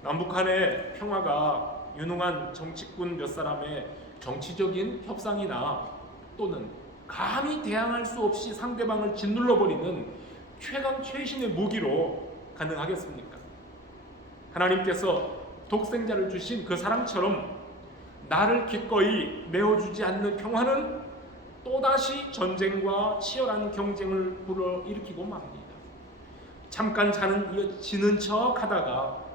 남북한의 평화가 유능한 정치꾼 몇 사람의 정치적인 협상이나 또는 감히 대항할 수 없이 상대방을 짓눌러버리는 최강 최신의 무기로 가능하겠습니까? 하나님께서 독생자를 주신 그 사랑처럼 나를 기꺼이 내어주지 않는 평화는 또다시 전쟁과 치열한 경쟁을 불러일으키고 맙니다. 잠깐 지는 척 하다가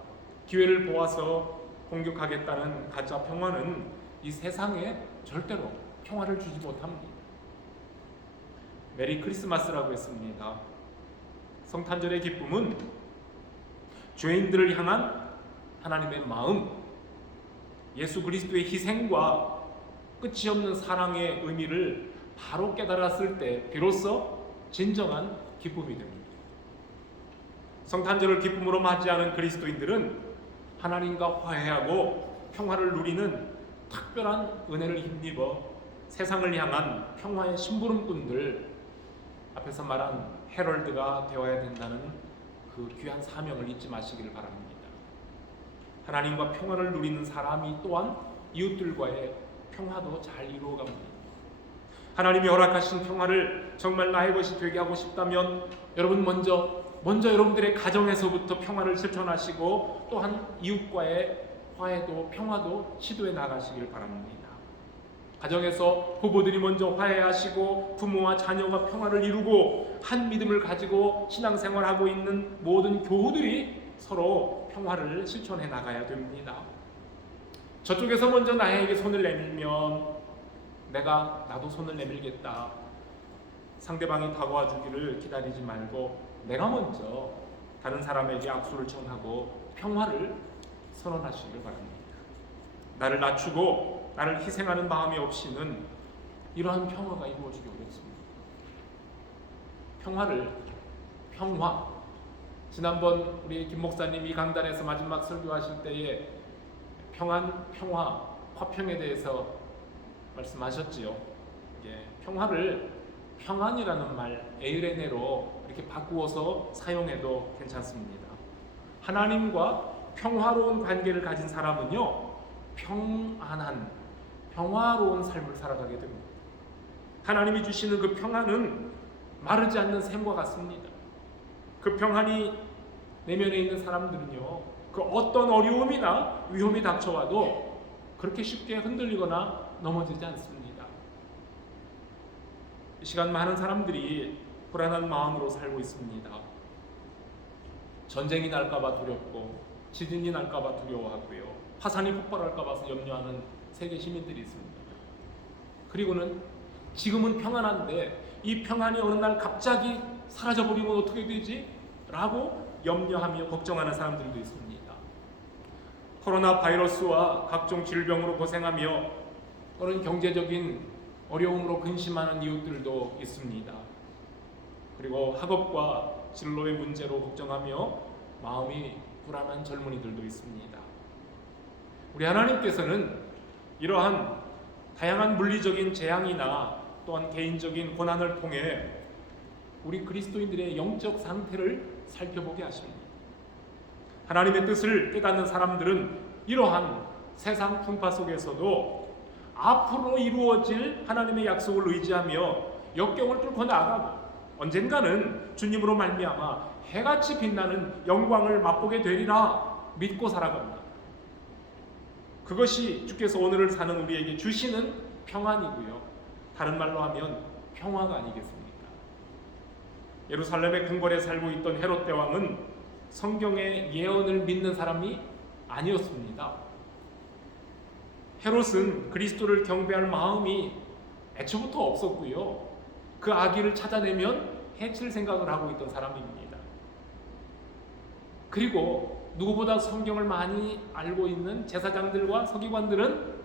기회를 보아서 공격하겠다는 가짜 평화는 이 세상에 절대로 평화를 주지 못합니다. 메리 크리스마스라고 했습니다. 성탄절의 기쁨은 죄인들을 향한 하나님의 마음, 예수 그리스도의 희생과 끝이 없는 사랑의 의미를 바로 깨달았을 때 비로소 진정한 기쁨이 됩니다. 성탄절을 기쁨으로 맞이하는 그리스도인들은 하나님과 화해하고 평화를 누리는 특별한 은혜를 힘입어 세상을 향한 평화의 심부름꾼들, 앞에서 말한 헤럴드가 되어야 된다는 그 귀한 사명을 잊지 마시기를 바랍니다. 하나님과 평화를 누리는 사람이 또한 이웃들과의 평화도 잘 이루어갑니다. 하나님이 허락하신 평화를 정말 나의 것이 되게 하고 싶다면 여러분 먼저 여러분들의 가정에서부터 평화를 실천하시고 또한 이웃과의 화해도 평화도 시도해 나가시길 바랍니다. 가정에서 부부들이 먼저 화해하시고 부모와 자녀가 평화를 이루고 한 믿음을 가지고 신앙생활하고 있는 모든 교우들이 서로 평화를 실천해 나가야 됩니다. 저쪽에서 먼저 나에게 손을 내밀면 나도 손을 내밀겠다. 상대방이 다가와 주기를 기다리지 말고 내가 먼저 다른 사람에게 악수를 청하고 평화를 선언하시길 바랍니다. 나를 낮추고 나를 희생하는 마음이 없이는 이러한 평화가 이루어지기 어렵습니다. 평화 지난번 우리 김 목사님이 강단에서 마지막 설교하실 때에 평안, 평화, 화평에 대해서 말씀하셨지요. 평화를 평안이라는 말 에이레네로 이렇게 바꾸어서 사용해도 괜찮습니다. 하나님과 평화로운 관계를 가진 사람은요, 평안한, 평화로운 삶을 살아가게 됩니다. 하나님이 주시는 그 평안은 마르지 않는 샘과 같습니다. 그 평안이 내면에 있는 사람들은요, 그 어떤 어려움이나 위험이 닥쳐와도 그렇게 쉽게 흔들리거나 넘어지지 않습니다. 이 시간 많은 사람들이 불안한 마음으로 살고 있습니다. 전쟁이 날까봐 두렵고, 지진이 날까봐 두려워하고요, 화산이 폭발할까봐 염려하는 세계 시민들이 있습니다. 그리고는 지금은 평안한데 이 평안이 어느 날 갑자기 사라져버리면 어떻게 되지? 라고 염려하며 걱정하는 사람들도 있습니다. 코로나 바이러스와 각종 질병으로 고생하며 또는 경제적인 어려움으로 근심하는 이웃들도 있습니다. 그리고 학업과 진로의 문제로 걱정하며 마음이 불안한 젊은이들도 있습니다. 우리 하나님께서는 이러한 다양한 물리적인 재앙이나 또한 개인적인 고난을 통해 우리 그리스도인들의 영적 상태를 살펴보게 하십니다. 하나님의 뜻을 깨닫는 사람들은 이러한 세상 풍파 속에서도 앞으로 이루어질 하나님의 약속을 의지하며 역경을 뚫고 나아가고 언젠가는 주님으로 말미암아 해같이 빛나는 영광을 맛보게 되리라 믿고 살아갑니다. 그것이 주께서 오늘을 사는 우리에게 주시는 평안이고요, 다른 말로 하면 평화가 아니겠습니까? 예루살렘의 궁궐에 살고 있던 헤롯 대왕은 성경의 예언을 믿는 사람이 아니었습니다. 헤롯은 그리스도를 경배할 마음이 애초부터 없었고요, 그 아기를 찾아내면 해칠 생각을 하고 있던 사람입니다. 그리고 누구보다 성경을 많이 알고 있는 제사장들과 서기관들은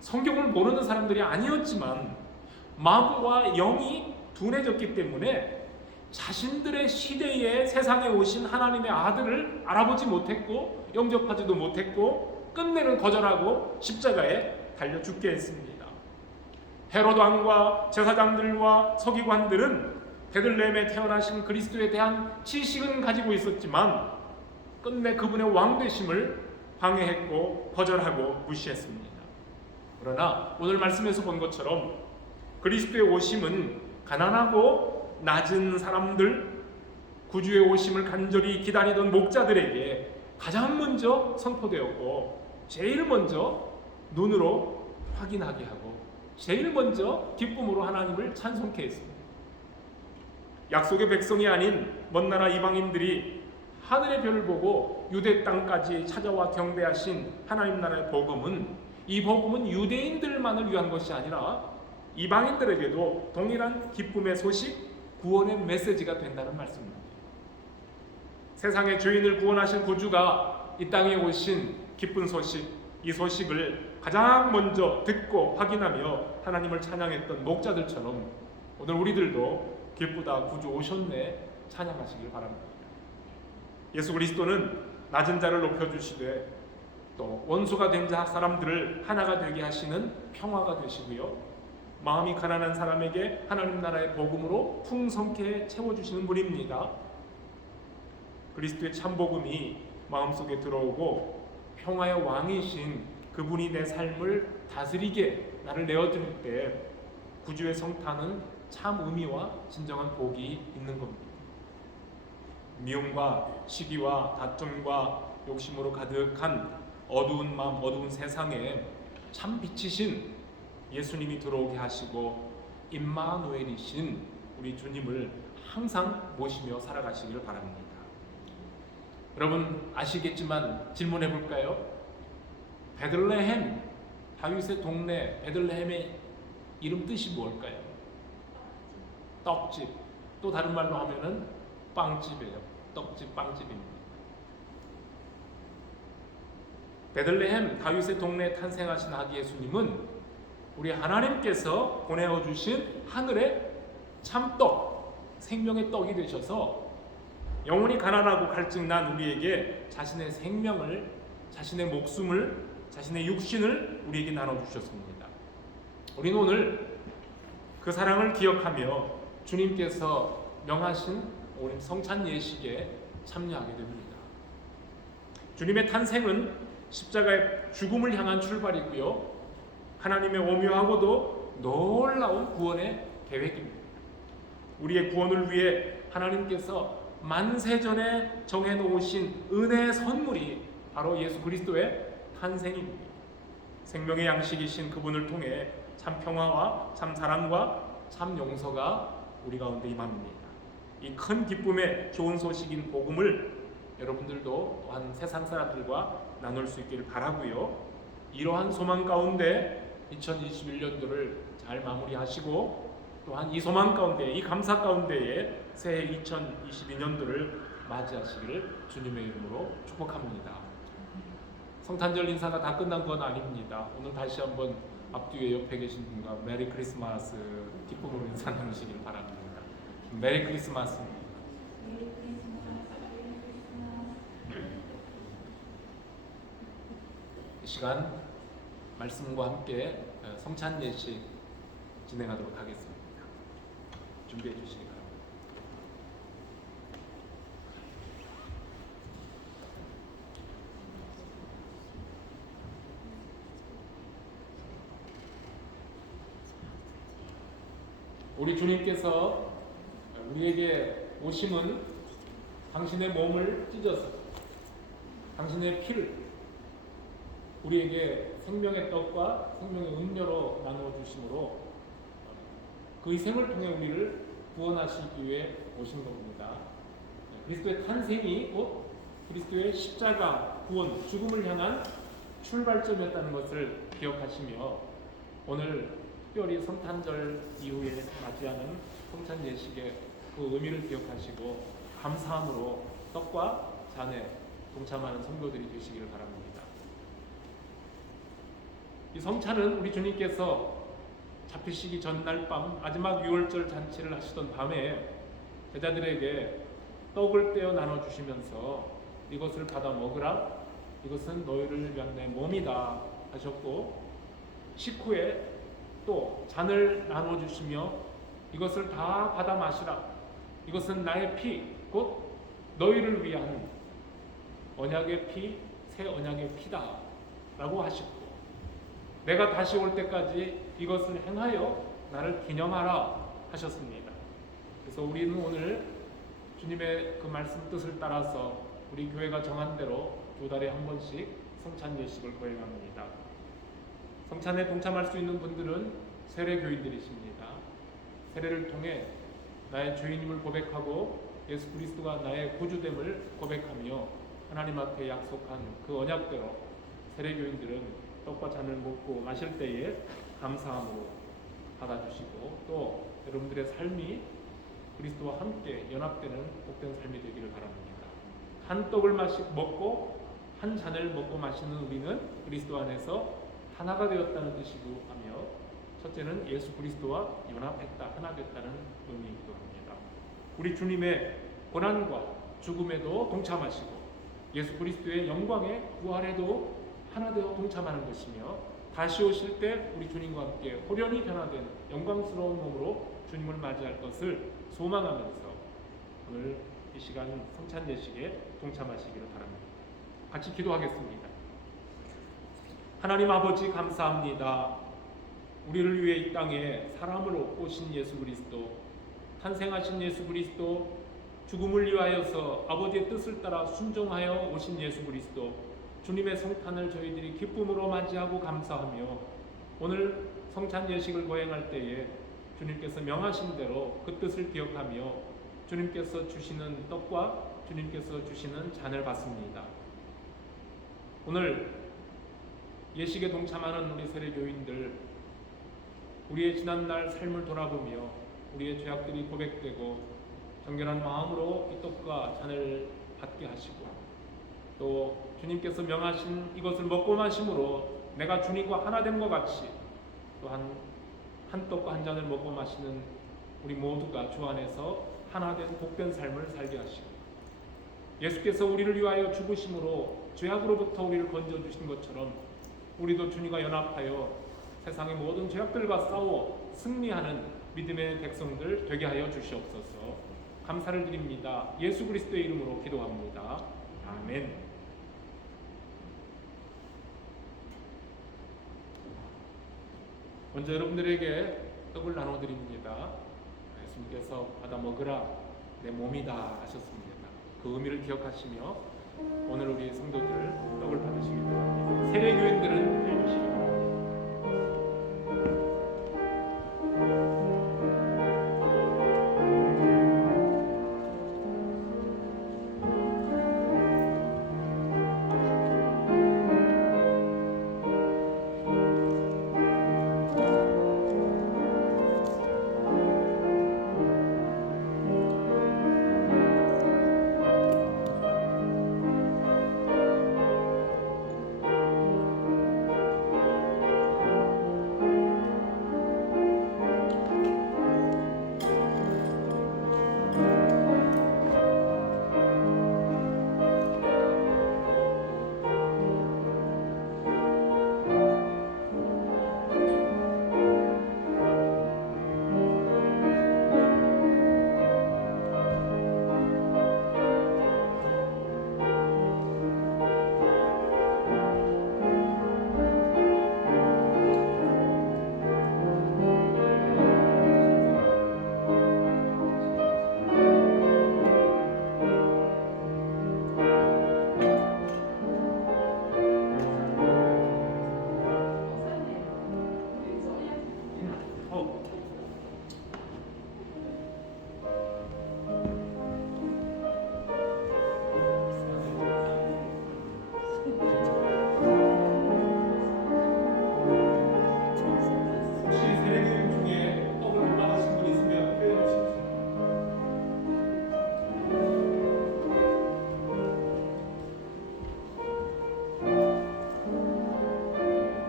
성경을 모르는 사람들이 아니었지만 마음과 영이 둔해졌기 때문에 자신들의 시대에 세상에 오신 하나님의 아들을 알아보지 못했고 영접하지도 못했고 끝내는 거절하고 십자가에 달려 죽게 했습니다. 헤롯 왕과 제사장들과 서기관들은 베들레헴에 태어나신 그리스도에 대한 지식은 가지고 있었지만 끝내 그분의 왕되심을 방해했고 거절하고 무시했습니다. 그러나 오늘 말씀에서 본 것처럼 그리스도의 오심은 가난하고 낮은 사람들, 구주의 오심을 간절히 기다리던 목자들에게 가장 먼저 선포되었고 제일 먼저 눈으로 확인하게 하고 제일 먼저 기쁨으로 하나님을 찬송케 했습니다. 약속의 백성이 아닌 먼 나라 이방인들이 하늘의 별을 보고 유대 땅까지 찾아와 경배하신 하나님 나라의 복음은, 이 복음은 유대인들만을 위한 것이 아니라 이방인들에게도 동일한 기쁨의 소식, 구원의 메시지가 된다는 말씀입니다. 세상의 죄인을 구원하신 구주가 이 땅에 오신 기쁜 소식, 이 소식을 가장 먼저 듣고 확인하며 하나님을 찬양했던 목자들처럼 오늘 우리들도 기쁘다 구주 오셨네 찬양하시길 바랍니다. 예수 그리스도는 낮은 자를 높여주시되 또 원수가 된 자 사람들을 하나가 되게 하시는 평화가 되시고요, 마음이 가난한 사람에게 하나님 나라의 복음으로 풍성케 채워주시는 분입니다. 그리스도의 참 복음이 마음속에 들어오고 평화의 왕이신 그분이 내 삶을 다스리게 나를 내어드릴 때 구주의 성탄은 참 의미와 진정한 복이 있는 겁니다. 미움과 시기와 다툼과 욕심으로 가득한 어두운 마음, 어두운 세상에 참 빛이신 예수님이 들어오게 하시고 임마누엘이신 우리 주님을 항상 모시며 살아가시기를 바랍니다. 여러분 아시겠지만 질문해 볼까요? 베들레헴, 다윗의 동네 베들레헴의 이름 뜻이 뭘까요? 떡집, 또 다른 말로 하면은 빵집이에요. 떡집, 빵집입니다. 베들레헴, 다윗의 동네에 탄생하신 아기 예수님은 우리 하나님께서 보내어 주신 하늘의 참떡, 생명의 떡이 되셔서 영혼이 가난하고 갈증 난 우리에게 자신의 생명을, 자신의 목숨을, 자신의 육신을 우리에게 나눠주셨습니다. 우리는 오늘 그 사랑을 기억하며 주님께서 명하신 우리 성찬 예식에 참여하게 됩니다. 주님의 탄생은 십자가의 죽음을 향한 출발이고요, 하나님의 오묘하고도 놀라운 구원의 계획입니다. 우리의 구원을 위해 하나님께서 만세전에 정해놓으신 은혜의 선물이 바로 예수 그리스도의 탄생입니다. 생명의 양식이신 그분을 통해 참 평화와 참 사랑과 참 용서가 우리 가운데 임합니다. 이 큰 기쁨의 좋은 소식인 복음을 여러분들도 또한 세상 사람들과 나눌 수 있기를 바라고요. 이러한 소망 가운데 2021년도를 잘 마무리하시고, 또한 이 소망 가운데, 이 감사 가운데에 새해 2022년도를 맞이하시기를 주님의 이름으로 축복합니다. 성탄절 인사가 다 끝난 건 아닙니다. 오늘 다시 한번 앞뒤에 옆에 계신 분과 메리 크리스마스 기쁨으로 인사 나누시길 바랍니다. 메리 크리스마스입니다. 이 시간 말씀과 함께 성찬 예식 진행하도록 하겠습니다. 준비해 주시기 바랍니다. 우리 주님께서 우리에게 오심은 당신의 몸을 찢어서 당신의 피를 우리에게 생명의 떡과 생명의 음료로 나누어 주심으로 그 희생을 통해 우리를 구원하시기 위해 오신 겁니다. 그리스도의 탄생이 곧 그리스도의 십자가, 구원, 죽음을 향한 출발점이었다는 것을 기억하시며, 오늘 특별히 성탄절 이후에 맞이하는 성찬 예식의 그 의미를 기억하시고 감사함으로 떡과 잔에 동참하는 성도들이 되시기를 바랍니다. 이 성찬은 우리 주님께서 잡히시기 전날 밤 마지막 유월절 잔치를 하시던 밤에 제자들에게 떡을 떼어 나눠주시면서 이것을 받아 먹으라, 이것은 너희를 위한 내 몸이다 하셨고, 식후에 또 잔을 나눠주시며 이것을 다 받아 마시라, 이것은 나의 피, 곧 너희를 위한 언약의 피, 새 언약의 피다 라고 하시고, 내가 다시 올 때까지 이것을 행하여 나를 기념하라 하셨습니다. 그래서 우리는 오늘 주님의 그 말씀 뜻을 따라서 우리 교회가 정한 대로 2달에 한 번씩 성찬 예식을 거행합니다. 성찬에 동참할 수 있는 분들은 세례교인들이십니다. 세례를 통해 나의 죄인임을 고백하고 예수 그리스도가 나의 구주됨을 고백하며 하나님 앞에 약속한 그 언약대로 세례교인들은 떡과 잔을 먹고 마실 때에 감사함으로 받아주시고, 또 여러분들의 삶이 그리스도와 함께 연합되는 복된 삶이 되기를 바랍니다. 한 떡을 먹고 한 잔을 먹고 마시는 우리는 그리스도 안에서 하나가 되었다는 뜻이고 하며, 첫째는 예수 그리스도와 연합했다, 하나 됐다는 의미이기도 합니다. 우리 주님의 고난과 죽음에도 동참하시고 예수 그리스도의 영광의 부활에도 하나 되어 동참하는 것이며, 다시 오실 때 우리 주님과 함께 호련히 변화된 영광스러운 몸으로 주님을 맞이할 것을 소망하면서 오늘 이 시간 성찬 예식에 동참하시기를 바랍니다. 같이 기도하겠습니다. 하나님 아버지, 감사합니다. 우리를 위해 이 땅에 사람으로 오신 예수 그리스도, 탄생하신 예수 그리스도, 죽음을 위하여서 아버지의 뜻을 따라 순종하여 오신 예수 그리스도, 주님의 성탄을 저희들이 기쁨으로 맞이하고 감사하며 오늘 성찬 예식을 거행할 때에 주님께서 명하신 대로 그 뜻을 기억하며 주님께서 주시는 떡과 주님께서 주시는 잔을 받습니다. 오늘 예식에 동참하는 우리 세례교인들, 우리의 지난날 삶을 돌아보며 우리의 죄악들이 고백되고 정결한 마음으로 이 떡과 잔을 받게 하시고, 또 주님께서 명하신 이것을 먹고 마심으로 내가 주님과 하나됨과 같이 또한 한 떡과 한 잔을 먹고 마시는 우리 모두가 주 안에서 하나된 복된 삶을 살게 하시고, 예수께서 우리를 위하여 죽으심으로 죄악으로부터 우리를 건져주신 것처럼 우리도 주님과 연합하여 세상의 모든 죄악들과 싸워 승리하는 믿음의 백성들 되게 하여 주시옵소서. 감사를 드립니다. 예수 그리스도의 이름으로 기도합니다. 아멘. 먼저 여러분들에게 떡을 나눠드립니다. 예수님께서 받아 먹으라 내 몸이다 하셨습니다. 그 의미를 기억하시며 오늘 우리 성도들 떡을 받으시기 바랍니다. 세례교인들은 해주시기 바랍니다.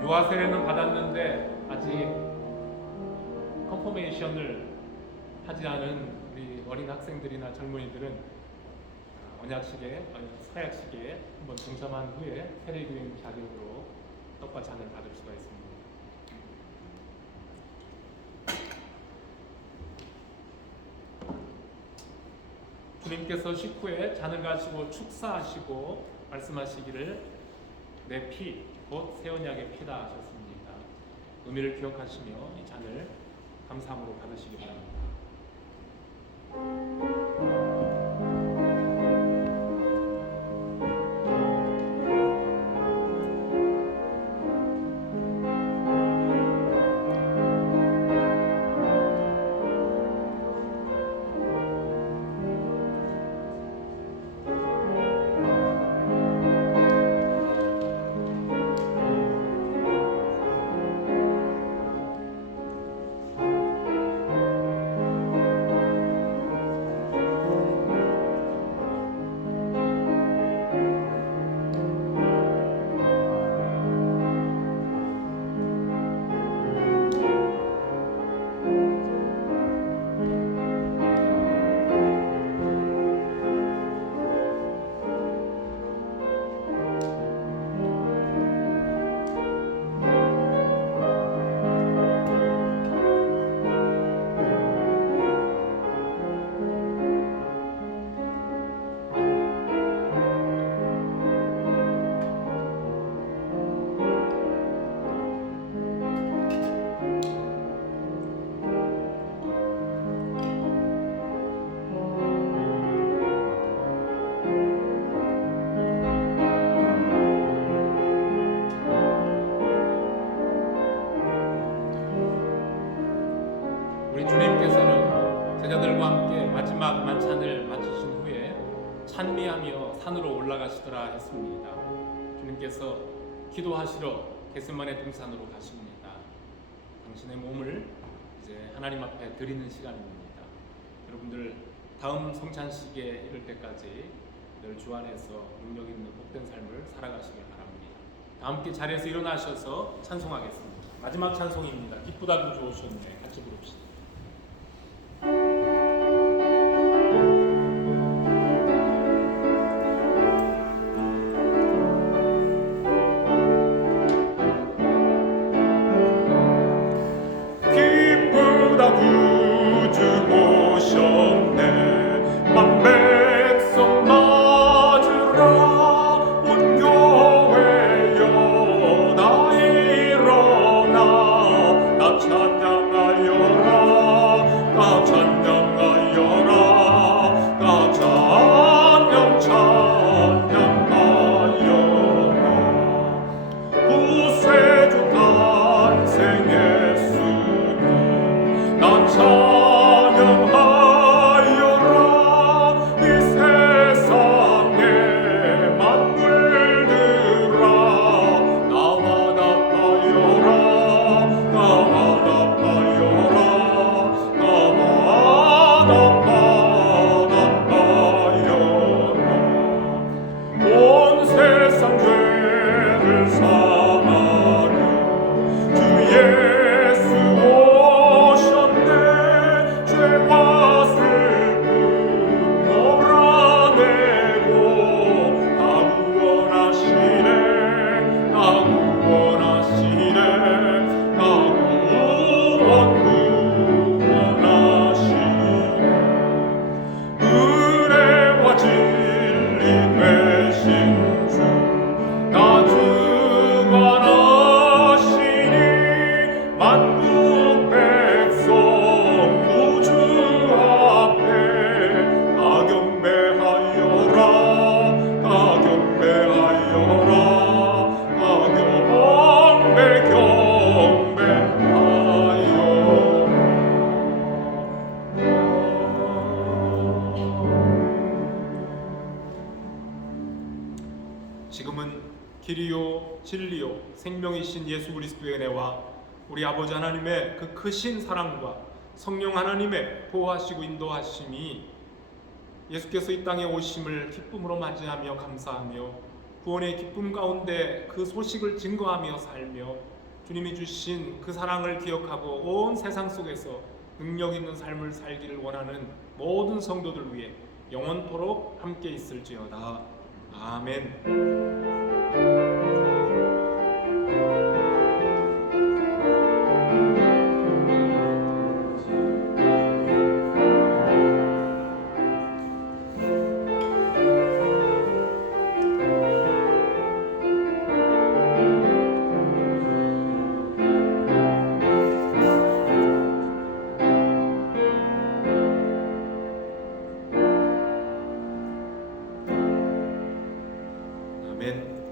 유아 세례는 받았는데 아직 컨퍼메이션을 하지 않은 우리 어린 학생들이나 젊은이들은 언약식에 서약식에 한번 동참한 후에 세례교인 자격으로 떡과 잔을 받을 수가 있습니다. 주님께서 식후에 잔을 가지고 축사하시고 말씀하시기를 내 피 곧 새 언약의 피다 하셨습니다. 의미를 기억하시며 이 잔을 감사함으로 받으시기 바랍니다. 우리 주님께서는 제자들과 함께 마지막 만찬을 마치신 후에 찬미하며 산으로 올라가시더라 했습니다. 주님께서 기도하시러 겟세마네 동산으로 가십니다. 당신의 몸을 이제 하나님 앞에 드리는 시간입니다. 여러분들 다음 성찬식에 이를 때까지 늘 주 안에서 능력 있는 복된 삶을 살아가시길 바랍니다. 다 함께 자리에서 일어나셔서 찬송하겠습니다. 마지막 찬송입니다. 기쁘다고 좋으셨네. 같이 부릅시다. 온 세상 죄를 사하려 주 예수 오셨네. 죄와 슬픔 몰아내고 다 구원하시네. 다 구원하시네. 다 구원하시네. 은혜와 진리 되신 주 나 주관하시니 만국 백성 우주 앞에 다 경배하여라. 다 경배하여라. 다 지금은 길이요 진리요 생명이신 예수 그리스도의 은혜와 우리 아버지 하나님의 그 크신 사랑과 성령 하나님의 보호하시고 인도하심이 예수께서 이 땅에 오심을 기쁨으로 맞이하며 감사하며 구원의 기쁨 가운데 그 소식을 증거하며 살며 주님이 주신 그 사랑을 기억하고 온 세상 속에서 능력 있는 삶을 살기를 원하는 모든 성도들 위해 영원토록 함께 있을지어다. 아멘.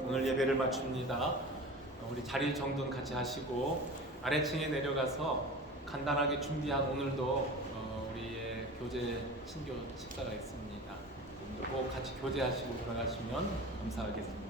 오늘 예배를 마칩니다. 우리 자리 정돈 같이 하시고 아래층에 내려가서 간단하게 준비한 오늘도 우리의 교제 친교 식사가 있습니다. 꼭 같이 교제하시고 돌아가시면 감사하겠습니다.